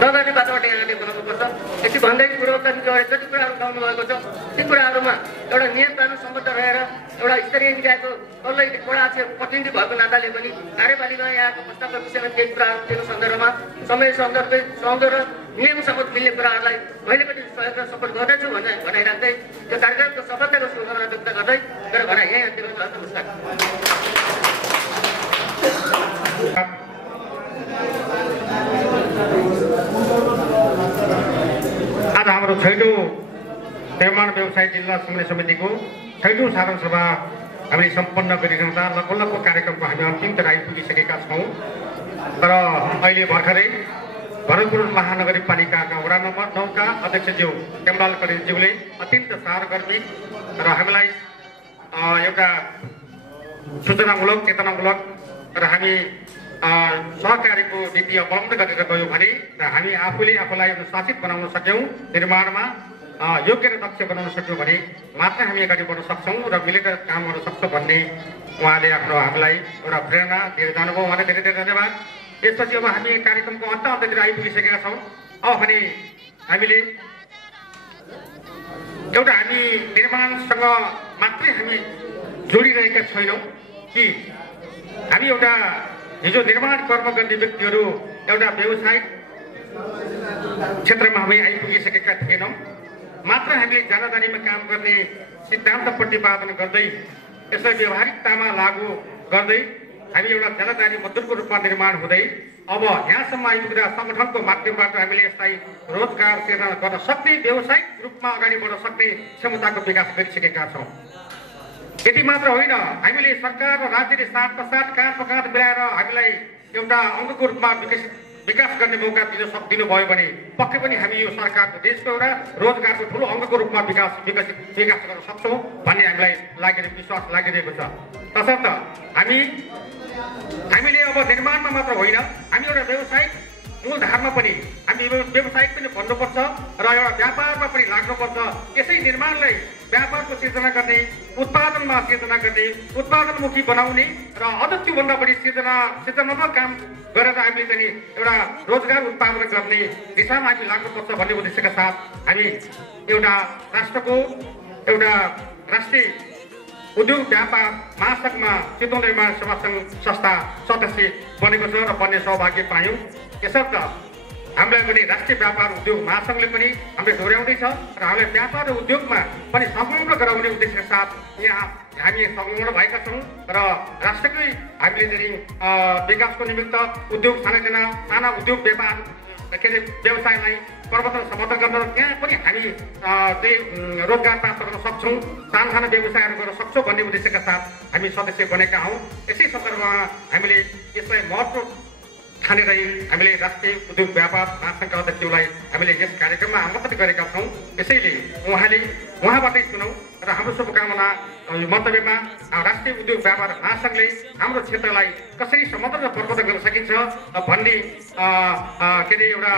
नगर्ने वातावरण यहाँले बनाउनुपर्छ। यति भन्दै पूर्वोक्त जति कुराहरू गाउनु भएको छ ती कुराहरूमा एउटा नियम कानुन सम्बद्ध रहेर एउटा स्तरीय निकायको तल्लो वडा प्रतिनिधि भएको नाताले पनि कार्यपालिका यहाँको प्रस्तावको विषयमा केही कुराहरू दिनु सन्दर्भमा समय सन्दर्भ र नियमसँग मिल्ने कुराहरूलाई मैले पनि सहयोग र सपोर्ट गर्नेछु भनाइराख्दै यो कार्यक्रमको सफलताको शुभकामना व्यक्त गर्दै मेरो भनाइ यहीँ अन्त्य गर्छु। नमस्कार। आज हाम्रो 6औं निर्माण व्यवसाय जिल्ला समन्वय समितिको 6औं साधारण सभा हामीले सम्पन्न गरिरहँदा लगभग कार्यक्रमको हामी अन्तिमतिर आइपुगिसकेका छौँ। तर अहिले भर्खरै भरतपुर महानगरपालिकाका वडा नम्बर 9 का अध्यक्षज्यू केमलाल कडेलज्यूले अत्यन्त सारगर्मी र हामीलाई एउटा सूचनामूलक चेतनामूलक र हामी सहकारीको नीति अवलम्बन गरेर गयौँ भने हामी आफूलाई अनुशासित बनाउन सक्यौँ, निर्माणमा योग्य र दक्ष बनाउन सक्यौँ भने मात्र हामी अगाडि बढ्न सक्छौँ र मिलेर काम गर्न सक्छौँ भन्ने उहाँले हामीलाई एउटा प्रेरणा दिएर जानुभयो। उहाँलाई धेरै धेरै धन्यवाद। यसपछि अब हामी कार्यक्रमको अन्ततिर आइपुगिसकेका छौँ। अब भने हामीले हामी निर्माणसँग मात्रै हामी जोडिरहेका छैनौँ, कि हामी एउटा हिजो निर्माण कर्म गर्ने व्यक्तिहरू एउटा व्यावसायिक क्षेत्रमा हामी आइपुगिसकेका थिएनौँ। मात्र हामीले जानाजानीमा काम गर्ने सिद्धान्त प्रतिपादन गर्दै यसलाई व्यावहारिकतामा लागू गर्दै हामी एउटा जानाजानी मजदुरको रूपमा निर्माण हुँदै अब यहाँसम्म आइपुग्दा सङ्गठनको माध्यमबाट हामीले यसलाई रोजगार सिर्जना गर्न सक्ने व्यावसायिक रूपमा अगाडि बढ्न सक्ने क्षमताको विकास गरिसकेका छौँ। यति मात्र होइन, हामीले सरकार र राज्यले साथ काँध मिलाएर हामीलाई एउटा अङ्गको रूपमा विकास गर्ने मौका दिनुभयो भने पक्कै पनि हामी यो सरकारको देशको एउटा रोजगारको ठुलो अङ्गको रूपमा विकास गर्न सक्छौँ भन्ने हामीलाई विश्वास लागिरहेको छ। तसर्थ हामीले अब निर्माणमा मात्र होइन, हामी एउटा व्यावसायिक मूलधारमा पनि हामी व्यावसायिक पनि भन्नुपर्छ र एउटा व्यापारमा पनि लाग्नुपर्छ। यसै निर्माणलाई व्यापारको सिर्जना गर्ने, उत्पादनमा सिर्जना गर्ने, उत्पादनमुखी बनाउने र अझ त्योभन्दा बढी सिर्जनात्मक काम गरेर हामीले चाहिँ एउटा रोजगार उत्पादन गर्ने दिशामा हामी लाग्नुपर्छ भन्ने उद्देश्यका साथ हामी एउटा राष्ट्रको एउटा राष्ट्रिय उद्योग व्यापार महासङ्घमा चितवन निर्माण सेवा सङ्घ संस्था सदस्य बनेको छ र बन्ने सौभाग्य पायौँ। यसर्थ हामीलाई पनि राष्ट्रिय व्यापार उद्योग महासङ्घले पनि हामीले दोहोऱ्याउँदैछ र हामीलाई व्यापार र उद्योगमा पनि संलग्न गराउने उद्देश्यका साथ यहाँ हामी संलग्न भएका छौँ र राष्ट्रकै हामीले चाहिँ विकासको निमित्त उद्योग साना उद्योग व्यापार व्यवसायलाई प्रवर्तन समर्थन गर्न त्यहाँ पनि हामी रोजगार प्राप्त गर्न सक्छौँ, साना व्यवसायहरू गर्न सक्छौँ भन्ने उद्देश्यका साथ हामी सदस्य बनेका हौँ। यसै सन्दर्भमा हामीले यसलाई महत्त्व ठानेर हामीले राष्ट्रिय उद्योग व्यापार महासङ्घका अध्यक्षलाई हामीले यस कार्यक्रममा आमन्त्रित गरेका छौँ। यसैले उहाँबाटै सुनौँ र हाम्रो शुभकामना मन्तव्यमा राष्ट्रिय उद्योग व्यापार महासङ्घले हाम्रो क्षेत्रलाई कसरी समर्थन र प्रवर्धन गर्न सकिन्छ भन्ने एउटा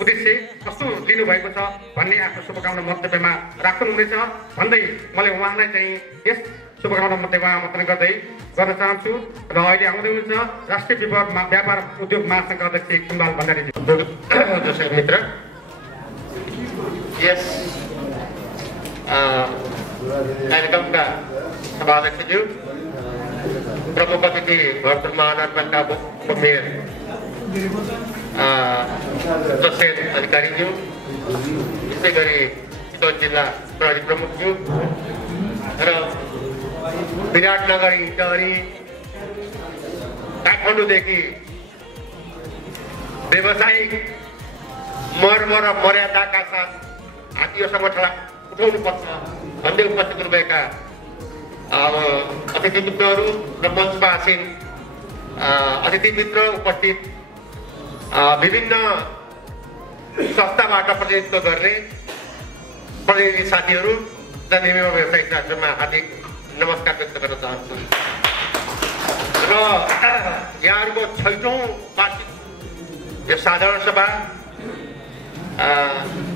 उद्देश्य कस्तो लिनुभएको छ भन्ने आफ्नो शुभकामना मन्तव्यमा राख्नुहुनेछ भन्दै मलाई उहाँलाई चाहिँ यस शुभकामना मन्तव्यमा आमन्त्रण गर्न चाहन्छु र अहिले आउँदै हुनुहुन्छ राष्ट्रिय व्यापार उद्योग महासङ्घका अध्यक्ष कुम्बाल भण्डारीजी। जोसेफ मित्र, यस कार्यक्रमका सभाध्यक्षज्यू, प्रमुख अतिथि भरतपुर महानगरपालिका उपमेयर जोसेफ अधिकारीज्यू, त्यसै गरी चितवन जिल्ला प्रहरी प्रमुखज्यू र विराटनगर इन्टहरी काठमाडौँदेखि व्यावसायिक मर्म र मर्यादाका साथ हामी यो सङ्गठनलाई उठाउनुपर्छ भन्दै उपस्थित हुनुभएका अतिथि मित्रहरू र मञ्चमा आसीन अतिथि मित्र, उपस्थित विभिन्न संस्थाबाट प्रतिनिधित्व गर्ने प्रतिनिधि साथीहरू र निर्माण व्यवसायिक साथीहरूमा हार्दिक नमस्कार व्यक्त गर्न चाहन्छु र यहाँहरूको 6औं वार्षिक यो साधारण सभा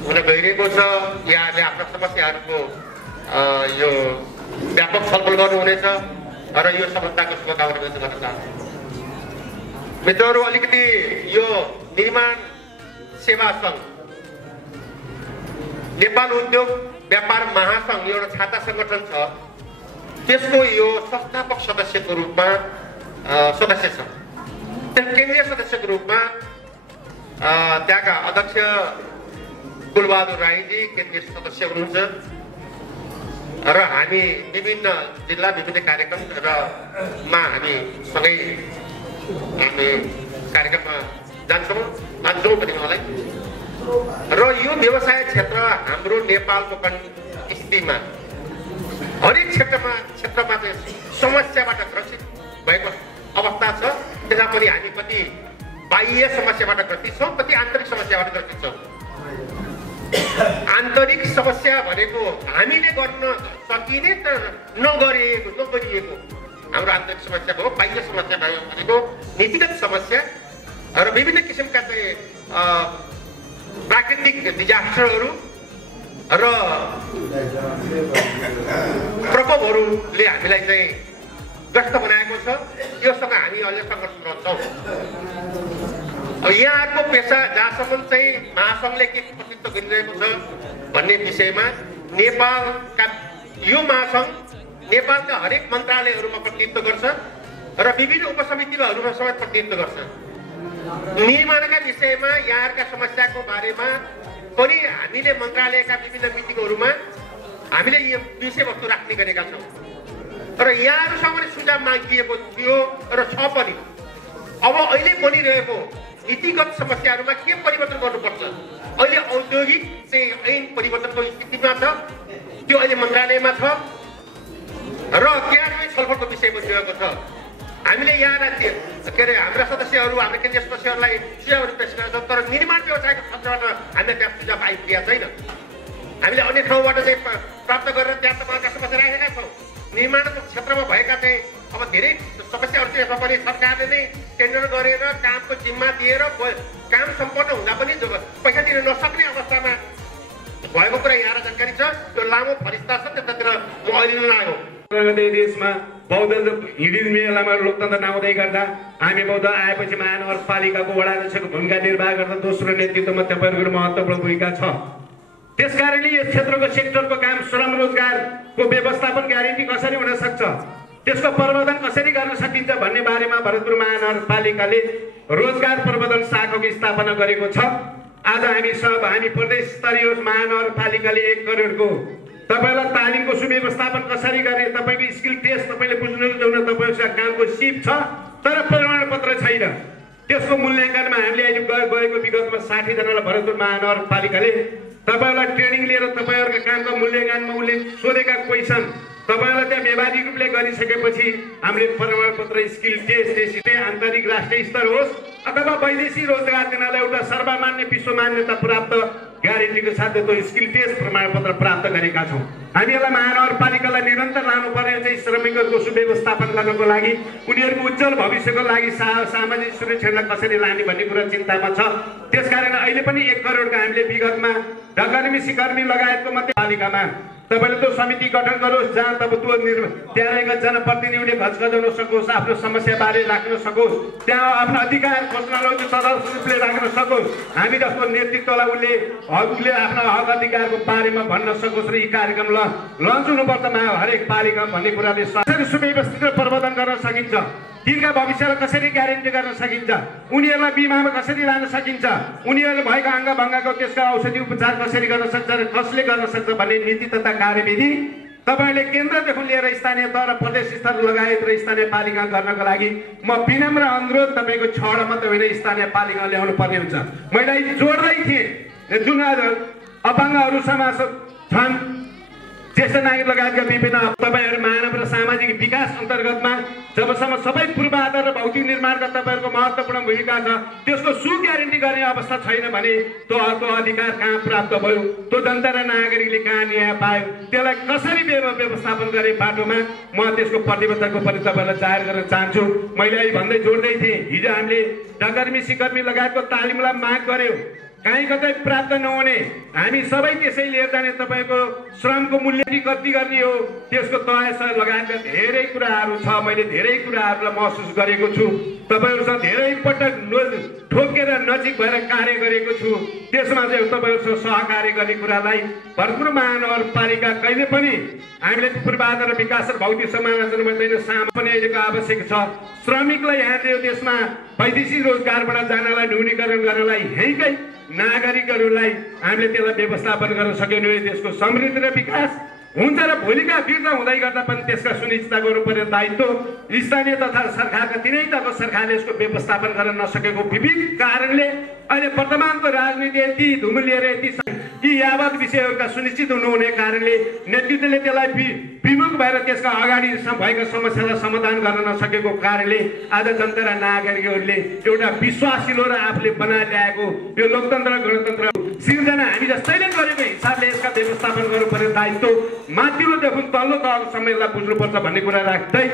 हुन गइरहेको छ। यहाँहरूले आफ्ना समस्याहरूको यो व्यापक छलफल गर्नुहुनेछ र यो सफलताको शुभकामना व्यक्त गर्न चाहन्छु। मित्रहरू, अलिकति यो निर्माण सेवा सङ्घ नेपाल उद्योग व्यापार महासङ्घ एउटा छाता सङ्गठन छ, त्यसको यो संस्थापक सदस्यको रूपमा सदस्य छ। केन्द्रीय सदस्यको रूपमा त्यहाँका अध्यक्ष कुलबहादुर राईजी केन्द्रीय सदस्य हुनुहुन्छ र हामी विभिन्न जिल्ला विभिन्न कार्यक्रम मा हामी सँगै कार्यक्रममा जान्छौँ पनि मलाई। र यो व्यवसाय क्षेत्र हाम्रो नेपालको स्थितिमा हरेक क्षेत्रमा चाहिँ समस्याबाट ग्रसित भएको अवस्था छ। त्यसमा पनि हामी कति बाह्य समस्याबाट ग्रसित छौँ, कति आन्तरिक समस्याबाट ग्रसित छौँ। आन्तरिक समस्या भनेको हामीले गर्न सकिने त नगरिएको हाम्रो आन्तरिक समस्या भयो। बाह्य समस्या भयो भनेको नीतिगत समस्या र विभिन्न किसिमका चाहिँ प्राकृतिक डिजास्टरहरू र प्रकोपहरूले हामीलाई चाहिँ ग्रस्त बनाएको छ। योसँग हामी अहिले सङ्घर्षरत छौँ। अब यहाँहरूको पेसा जहाँसम्म चाहिँ महासङ्घले के प्रतिनिधित्व गरिरहेको छ भन्ने विषयमा नेपालका यो महासङ्घ नेपालका हरेक मन्त्रालयहरूमा प्रतिनिधित्व गर्छ र विभिन्न उपसमितिहरूमा समेत प्रतिनिधित्व गर्छ। निर्माणका विषयमा यहाँहरूका समस्याको बारेमा पनि हामीले मन्त्रालयका विभिन्न मिटिङहरूमा हामीले यो विषयवस्तु राख्ने गरेका छौँ र यहाँहरूसँग पनि सुझाव मागिएको थियो र छ पनि। अब अहिले बनिरहेको नीतिगत समस्याहरूमा के परिवर्तन गर्नुपर्छ, अहिले औद्योगिक चाहिँ ऐन परिवर्तनको स्थितिमा छ, त्यो अहिले मन्त्रालयमा छ र क्याबिनेट छलफलको विषय बनिरहेको छ। हामीले यहाँ के अरे हाम्रा सदस्यहरू हाम्रा केन्द्रीय सदस्यहरूलाई सुझावहरू पेश गरेका छौँ, तर निर्माण व्यवसायको क्षेत्रबाट हामीले त्यहाँ सुझाव आइपुगेका छैन। हामीले अन्य ठाउँबाट चाहिँ प्राप्त गरेर त्यहाँ तपाईँका समस्या राखेका छौँ। निर्माणको क्षेत्रमा भएका चाहिँ अब धेरै समस्याहरू चाहिँ यसमा पनि सरकारले नै टेन्डर गरेर कामको जिम्मा दिएर काम सम्पन्न हुँदा पनि पैसा दिन नसक्ने अवस्थामा भएको कुरा यहाँलाई जानकारी छ। त्यो लामो फरिस्ता छ, त्यतातिर म अहिले नलागौँ। देशमा बौद्ध हिँडिद मेलामा लोकतन्त्र नआउँदै गर्दा हामी बौद्ध आएपछि महानगरपालिकाको वडा अध्यक्षको भूमिका निर्वाह गर्दा दोस्रो नेतृत्वमा तपाईँहरूको महत्त्वपूर्ण भूमिका छ। त्यसकारणले यस क्षेत्रको सेक्टरको काम श्रम रोजगारको व्यवस्थापन ग्यारेन्टी कसरी हुन सक्छ, त्यसको प्रबन्धन कसरी गर्न सकिन्छ भन्ने बारेमा भरतपुर महानगरपालिकाले रोजगार प्रबन्धन शाखाको स्थापना गरेको छ। आज हामी प्रदेश स्तरीय महानगरपालिकाले 1 करोडको तपाईँलाई तालिमको सुव्यवस्थापन कसरी गर्ने, तपाईँको स्किल टेस्ट तपाईँले बुझ्नु तपाईँको कामको सिप छ तर प्रमाणपत्र छैन, त्यसको मूल्याङ्कनमा हामीले अहिले गएको विगतमा 60 जनालाई भरतपुर महानगरपालिकाले तपाईँहरूलाई ट्रेनिङ लिएर तपाईँहरूको कामको मूल्याङ्कनमा उसले सोधेका क्वेसन तपाईँहरूलाई त्यहाँ व्यावहारिक रूपले गरिसकेपछि हामीले प्रमाणपत्र स्किल टेस्ट आन्तरिक राष्ट्रिय स्तर होस् अथवा वैदेशिक रोजगार दिनलाई एउटा सर्वमान्य विश्व मान्यता प्राप्त ग्यारेन्टीको साथै त्यो स्किल टेस्ट प्रमाणपत्र प्राप्त गरेका छौँ। हामीहरूलाई महानगरपालिकालाई निरन्तर लानुपर्ने चाहिँ श्रमिकहरूको सुव्यवस्थापन गर्नको लागि उनीहरूको उज्जवल भविष्यको लागि सामाजिक सुरक्षालाई कसरी लाने भन्ने कुरा चिन्तामा छ। त्यसकारण अहिले पनि 1 करोडको हामीले विगतमा ढकर्मी सिकर्मी लगायतको मात्रै पालिकामा तपाईँले त्यो समिति गठन गरोस् जहाँ तब त्यो त्यहाँ रहेका जनप्रतिनिधिले घचघचाउन सकोस्, आफ्नो समस्याबारे राख्न सकोस्, त्यहाँ आफ्नो अधिकार खोज्न सदस्य रूपले राख्न सकोस्, हामी जस्तो नेतृत्वलाई उसले आफ्नो हक अधिकारको बारेमा भन्न सकोस् र यी कार्यक्रम लन्च हुनुपर्छ हरेक पालिकामा भन्ने कुराले कसरी सुव्यवस्थित प्रबन्धन गर्न सकिन्छ, तिनका भविष्यलाई कसरी ग्यारेन्टी गर्न सकिन्छ, उनीहरूलाई बिमामा कसरी लान सकिन्छ, उनीहरूले भएको अङ्गभङ्गको त्यसका औषधि उपचार कसरी गर्न सक्छ र कसले गर्न सक्छ भन्ने नीति तथा कार्यविधि तपाईँले केन्द्रदेखि लिएर स्थानीय तह र प्रदेश स्तर लगायत र स्थानीय पालिका गर्नको लागि म विनम्र अनुरोध तपाईँको 6 मात्रै होइन स्थानीय पालिका ल्याउनु पर्ने हुन्छ। मैले जोड्दै थिएँ जुन अपाङ्गहरू समाज छन्, ज्येष्ठ नागरिक लगायतका विभिन्न तपाईँहरू मानव र सामाजिक विकास अन्तर्गतमा जबसम्म सबै पूर्वाधार र भौतिक निर्माणका तपाईँहरूको महत्त्वपूर्ण भूमिका छ, त्यसको सुग्यारेन्टी गर्ने अवस्था छैन भने त्यो अधिकार कहाँ प्राप्त भयो, त्यो जनता र नागरिकले कहाँ न्याय पायो, त्यसलाई कसरी व्यवस्थापन गर्ने बाटोमा म त्यसको प्रतिबद्धताको पनि तपाईँलाई जाहेर गर्न चाहन्छु। मैले अहिले भन्दै जोड्दै थिएँ, हिजो हामीले ढकर्मी सिकर्मी लगायतको तालिमलाई माग गर्यो, कहीँ कतै प्राप्त नहुने हामी सबै त्यसै लिएर जाने तपाईँको श्रमको मूल्य कति गर्ने हो त्यसको तय लगायतका धेरै कुराहरू छ। मैले धेरै कुराहरूलाई महसुस गरेको छु, तपाईँहरूसँग धेरै पटक ठोकेर नजिक भएर कार्य गरेको छु। त्यसमा चाहिँ तपाईँहरूसँग सहकार्य गर्ने कुरालाई भरतपुर महानगरपालिका कहिले पनि हामीले पूर्वाधार विकास र भौतिक समायोजन मात्रै साम पनि अहिलेको आवश्यक छ। श्रमिकलाई यहाँ यो देशमा वैदेशिक रोजगारबाट जानलाई न्यूनीकरण गर्नलाई यहीँकै नागरिकहरूलाई हामीले त्यसलाई व्यवस्थापन गर्न सक्यौँ भने देशको समृद्धि र विकास हुन्छ र भोलिका वृद्ध हुँदै गर्दा पनि त्यसका सुनिश्चित गर्नुपर्ने दायित्व स्थानीय तथा सरकारका तिनै तहको सरकारले यसको व्यवस्थापन गर्न नसकेको विविध कारणले अहिले वर्तमानको राजनीति यति धुमुलिएर यति यी यावत विषयहरूका सुनिश्चित हुनुहुने कारणले नेतृत्वले त्यसलाई विमुख भएर त्यसका अगाडि भएका समस्यालाई समाधान गर्न नसकेको कारणले आज जनता र नागरिकहरूले एउटा विश्वासिलो र आफूले बनाएर ल्याएको यो लोकतन्त्र गणतन्त्र सिर्जना हामी जस्तैले गरेको हिसाबले यसका व्यवस्थापन गर्नुपर्ने दायित्व माथिल्लोदेखि तल्लो तहको सम्मेलनलाई बुझ्नुपर्छ भन्ने कुरा राख्दै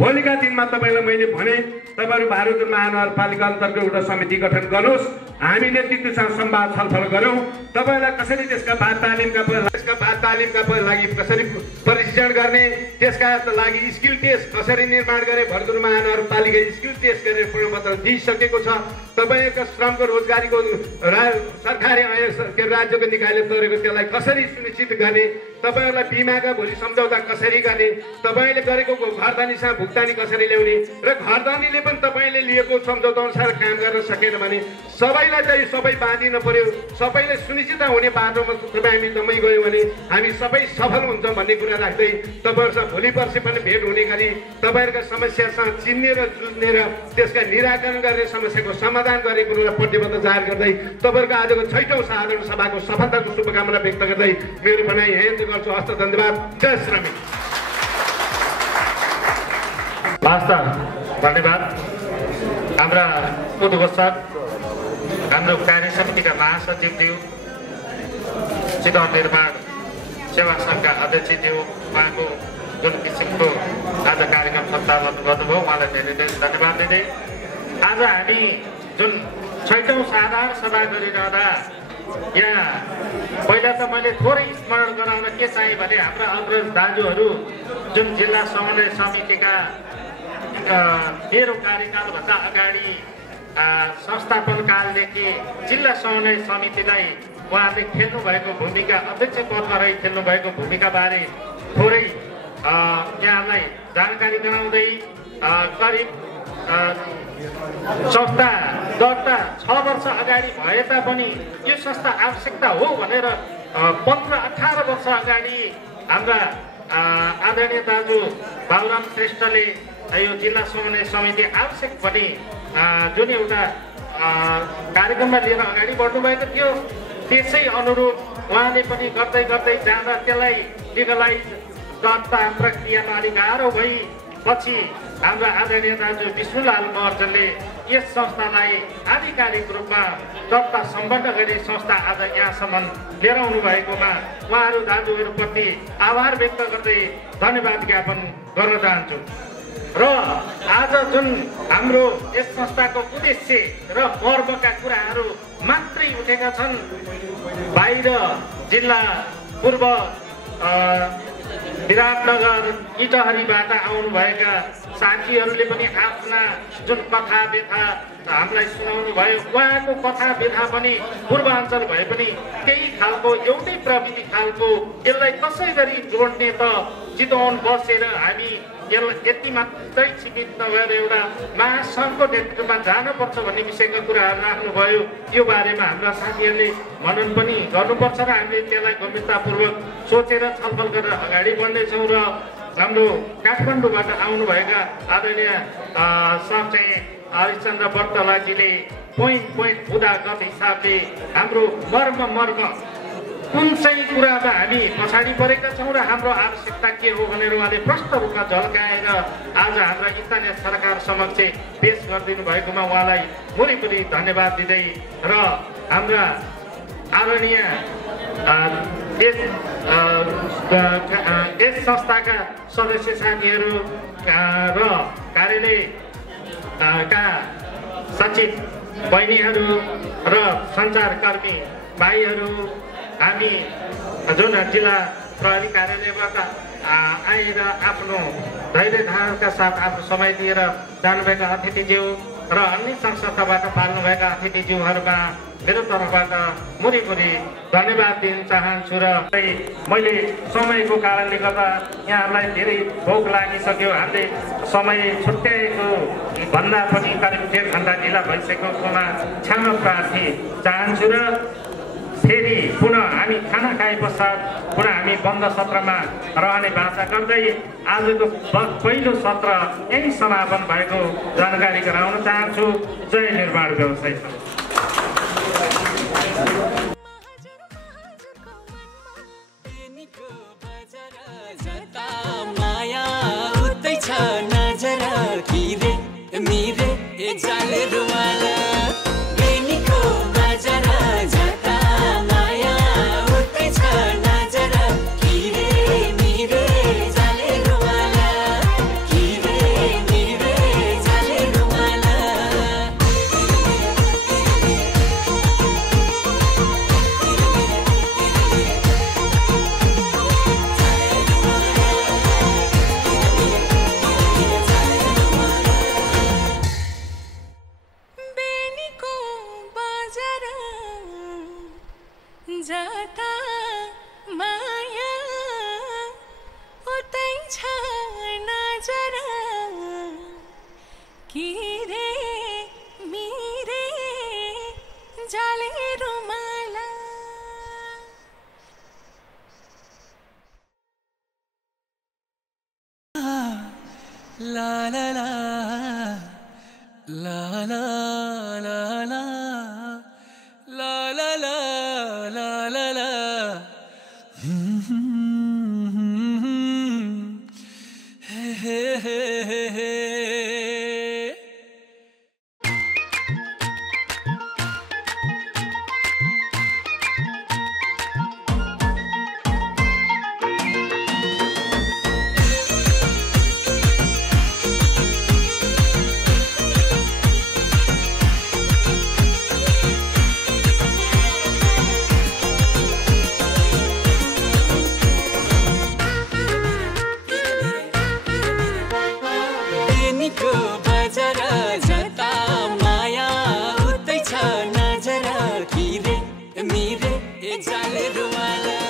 भोलिका दिनमा तपाईँलाई मैले भने तपाईँहरू भारत महानगरपालिका अन्तर्गत एउटा समिति गठन गर्नुहोस्, हामी नेतृत्वसँग संवाद छलफल गरौँ, तपाईँलाई कसरी त्यसका तालिमका त्यसका तालिमका लागि कसरी प्रशिक्षण गर्ने, त्यसका लागि स्किल टेस्ट कसरी निर्माण गर्ने, भरतपुर महानगरपालिका स्किल टेस्ट गरेर प्रमाणपत्र दिइसकेको छ। तपाईँहरूका श्रमको रोजगारीको सरकारले राज्यको निकायले तोडेको त्यसलाई कसरी सुनिश्चित गर्ने, तपाईँहरूलाई बिमाका भोलि सम्झौता कसरी गर्ने, तपाईँले गरेको घरधनीसँग भुक्तानी कसरी ल्याउने र घरधनीले पनि तपाईँले लिएको सम्झौता अनुसार काम गर्न सकेन भने सबैलाई चाहिँ सबै बाँधिन पर्यो। सबैले सुनिश्चित हुने बाटोमा हामी जम्मै गयौँ भने हामी सबै सफल हुन्छौँ भन्ने कुरा राख्दै तपाईँहरूसँग भोलि पर्सि पनि भेट हुने गरी तपाईँहरूका समस्यासँग चिन्ने र जुझ्ने र त्यसका निराकरण गर्ने, समस्याको समाधान गर्ने कुरोलाई प्रतिबद्ध जाहेर गर्दै तपाईँहरूको आजको 6औं साधारण सभाको सफलताको शुभकामना व्यक्त गर्दै मेरो भनाइ यहीँ गर्छु। हस्त धन्यवाद। जय श्रमिक। धन्यवाद। हाम्रा उद्घोषक, हाम्रो कार्य समितिका महासचिवज्यू, चितवन निर्माण सेवा सङ्घका अध्यक्षज्यू, उहाँको जुन किसिमको आज कार्यक्रम सञ्चालन गर्नुभयो उहाँलाई धेरै धेरै धन्यवाद दिँदै आज हामी जुन 6औं साधारण सभा गरिरहँदा यहाँ पहिला त मैले थोरै स्मरण गराउन के चाहे भने हाम्रा अग्रज दाजुहरू जुन जिल्ला समन्वय समितिका मेरो कार्यकालभन्दा अगाडि संस्थापन कालदेखि जिल्ला समन्वय समितिलाई उहाँले खेल्नु भएको भूमिका, अध्यक्ष पदमा रही खेल्नु भएको भूमिकाबारे थोरै यहाँलाई जानकारी गराउँदै करिब संस्था दर्ता 6 वर्ष अगाडि भए तापनि यो संस्था आवश्यकता हो भनेर 15-18 वर्ष अगाडि हाम्रा आदरणीय दाजु बाबुराम श्रेष्ठले यो जिल्ला समन्वय समिति आवश्यक भने जुन एउटा कार्यक्रममा लिएर अगाडि बढ्नुभएको थियो त्यसै अनुरूप उहाँले पनि गर्दै गर्दै जाँदा त्यसलाई लिगलाइज दर्ता प्रक्रियामा अलिक गाह्रो भई पछि हाम्रा आदरणीय दाजु विष्णुलाल महर्जनले यस संस्थालाई आधिकारिक रूपमा दर्ता सम्बद्ध गरी संस्था आज यहाँसम्म लिएर आउनु भएकोमा उहाँहरू दाजुहरूप्रति आभार व्यक्त गर्दै धन्यवाद ज्ञापन गर्न चाहन्छु। र आज जुन हाम्रो यस संस्थाको उद्देश्य र गर्वका कुराहरू मात्रै उठेका छन्, बाहिर जिल्ला पूर्व विराटनगर इटहरीबाट आउनुभएका साथीहरूले पनि आफ्ना जुन कथा व्यथा हामीलाई सुनाउनु भयो। उहाँको कथा व्यथा पनि पूर्वाञ्चल भए पनि केही खालको एउटै प्रविधि खालको यसलाई कसै गरी जोड्ने त चितवन बसेर हामी यति मात्रै सीमित नभएर एउटा महासङ्घको नेतृत्वमा जानुपर्छ भन्ने विषयका कुराहरू राख्नुभयो। यो बारेमा हाम्रा साथीहरूले मनन पनि गर्नुपर्छ र हामीले त्यसलाई गम्भीरतापूर्वक सोचेर छलफल गरेर अगाडि बढ्नेछौँ। र हाम्रो काठमाडौँबाट आउनुभएका आदरणीय सर चाहिँ हरिश्चन्द्र बर्तलाजीले पोइन्ट उदागत हिसाबले हाम्रो मर्म कुन चाहिँ कुरामा हामी पछाडि परेका छौँ र हाम्रो आवश्यकता के हो भनेर उहाँले प्रष्ट रूपमा झल्काएर आज हाम्रा स्थानीय सरकार समक्ष पेश गरिदिनु भएकोमा उहाँलाई मुरीमुरी धन्यवाद दिँदै र हाम्रा आदरणीय यस संस्थाका सदस्य साथीहरू र कार्यालयका सचिव बहिनीहरू र सञ्चारकर्मी भाइहरू, हामी जुन जिल्ला प्रहरी कार्यालयबाट आएर आफ्नो धैर्य धारणका साथ आफ्नो समय दिएर जानुभएका अतिथिज्यू र अन्य संस्थाबाट पाल्नुभएका अतिथिज्यूहरूमा मेरो तर्फबाट मुरीमुरी धन्यवाद दिन चाहन्छु। र मैले समयको कारणले गर्दा यहाँहरूलाई धेरै भोक लागिसक्यो, हामीले समय छुट्याएको भन्दा पनि करिब 1.5 घन्टा ढिला भइसकेकोमा क्षमा प्रार्थी चाहन्छु। र फेरि पुनः हामी खाना खाए पश्चात पुनः हामी बन्द सत्रमा रहने बाचा गर्दै आजको पहिलो सत्र यही समापन भएको जानकारी गराउन चाहन्छु। जय निर्माण व्यवसाय सङ्घ। La la la la la la la la la la la la la hey hey hey hey जाले रुमाला